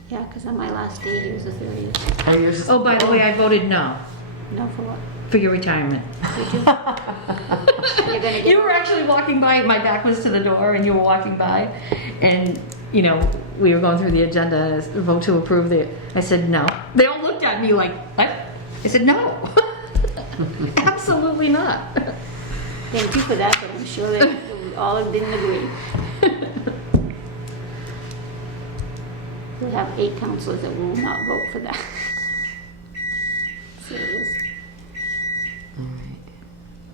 yeah, because on my last day, here was the 30th. Oh, yours is. Oh, by the way, I voted no No, for what? for your retirement. Did you? You're gonna You get, were actually walking by, my back was to the door, and you were walking by, and, you know, we were going through the agenda, vote to approve I said no. They all looked at me like, what? I said no. Absolutely not. thank you for that, but I'm sure that we all didn't agree. We'll have 8 councilors that will not vote for that. So it was.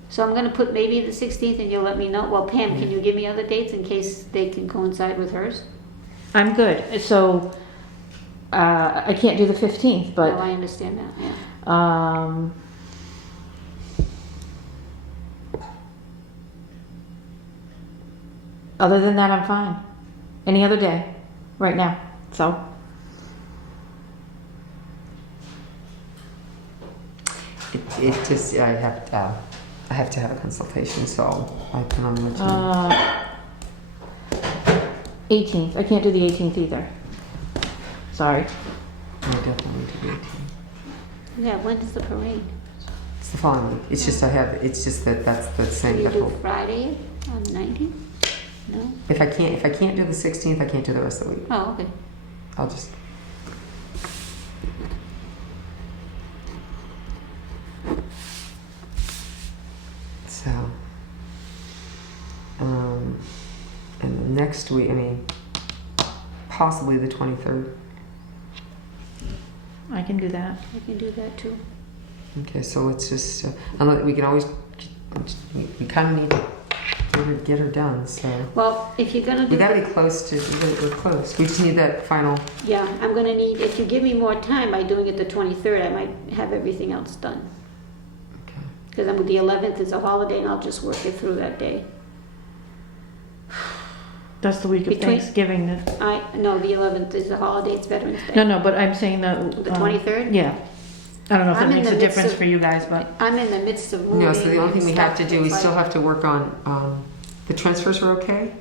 So I'm gonna put maybe the 16th and you'll let me know. Well, Pam, can you give me other dates in case they can coincide with hers? I'm good. So, I can't do the 15th, No, but, I understand that, yeah. Other than that, I'm fine. Any other day, right now, so. It just, I have to have a consultation, so I can only let you know. 18th, I can't do the 18th either. Sorry. I definitely do the 18th. Yeah, when is the parade? It's the following week. It's just it's just that's the Can same. you that do whole- Friday on the 19th? No? If I can't do the 16th, I can't do the rest of the week. Oh, okay. I'll just. So, and the next week, I mean, possibly the 23rd. I can do that. I can do that too. Okay, so let's just, we can always, we kind of need to get her done, so. Well, if you're gonna We do, gotta be close to, we're close. We just need that final, yeah, I'm gonna need, if you give me more time by doing it the 23rd, I might have everything else done. okay. Because the 11th is a holiday and I'll just work it through that day. That's the week of Between- Thanksgiving. No, the 11th is a holiday, it's Veterans Day. No, but I'm saying that. The 23rd? Yeah. I don't know if that I'm in makes the a midst difference of- for you guys, but I'm in the midst of moving. No, so the only thing we and have to stuff. do, we It's still like- have to work on, the transfers are okay?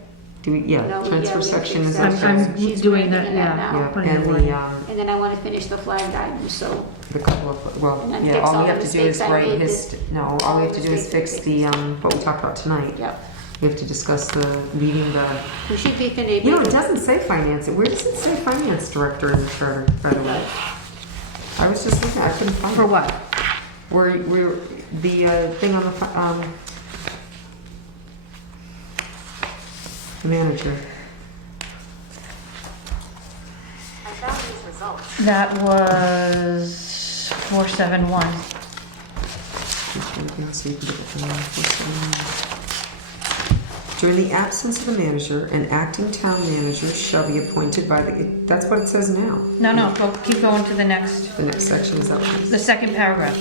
Do we, yeah, No, transfer yeah, we have section to is accept okay. I'm She's doing working that, on yeah. now. Yeah, putting it and away. the And then I want to finish the flag guidance, so couple of, well, And then yeah, fix all all we the have to do is mistakes I write made his, no, all we have to do is fix the, what we talked about tonight. yeah, We have to discuss the, leaving the, we should be finished. you know, it doesn't say finance, where does it say finance director in the charter, by the way? I was just looking, I couldn't find it. for what? Where, the thing on the manager. That was 471. During the absence of the manager, an acting town manager shall be appointed by the, that's what it says now. No, keep going to the next. The next section is up. The second paragraph.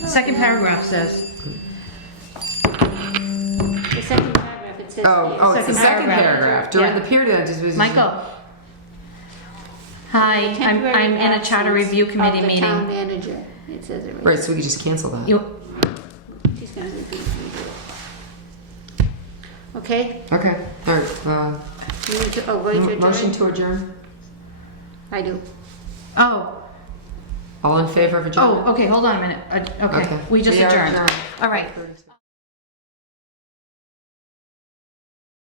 The second paragraph says, The second paragraph, it says. Oh, it's the second paragraph. During Yeah. the period of. Michael. Hi, I'm in a charter review committee Of the town meeting. manager, it says it right. Right, so we could just cancel that. She's gonna repeat it. Okay, Okay, all right, you need to, oh, going to motion adjourn? to adjourn? I do. Oh, All in favor of adjournment? okay, hold on a minute. Okay, we just are adjourned. All right.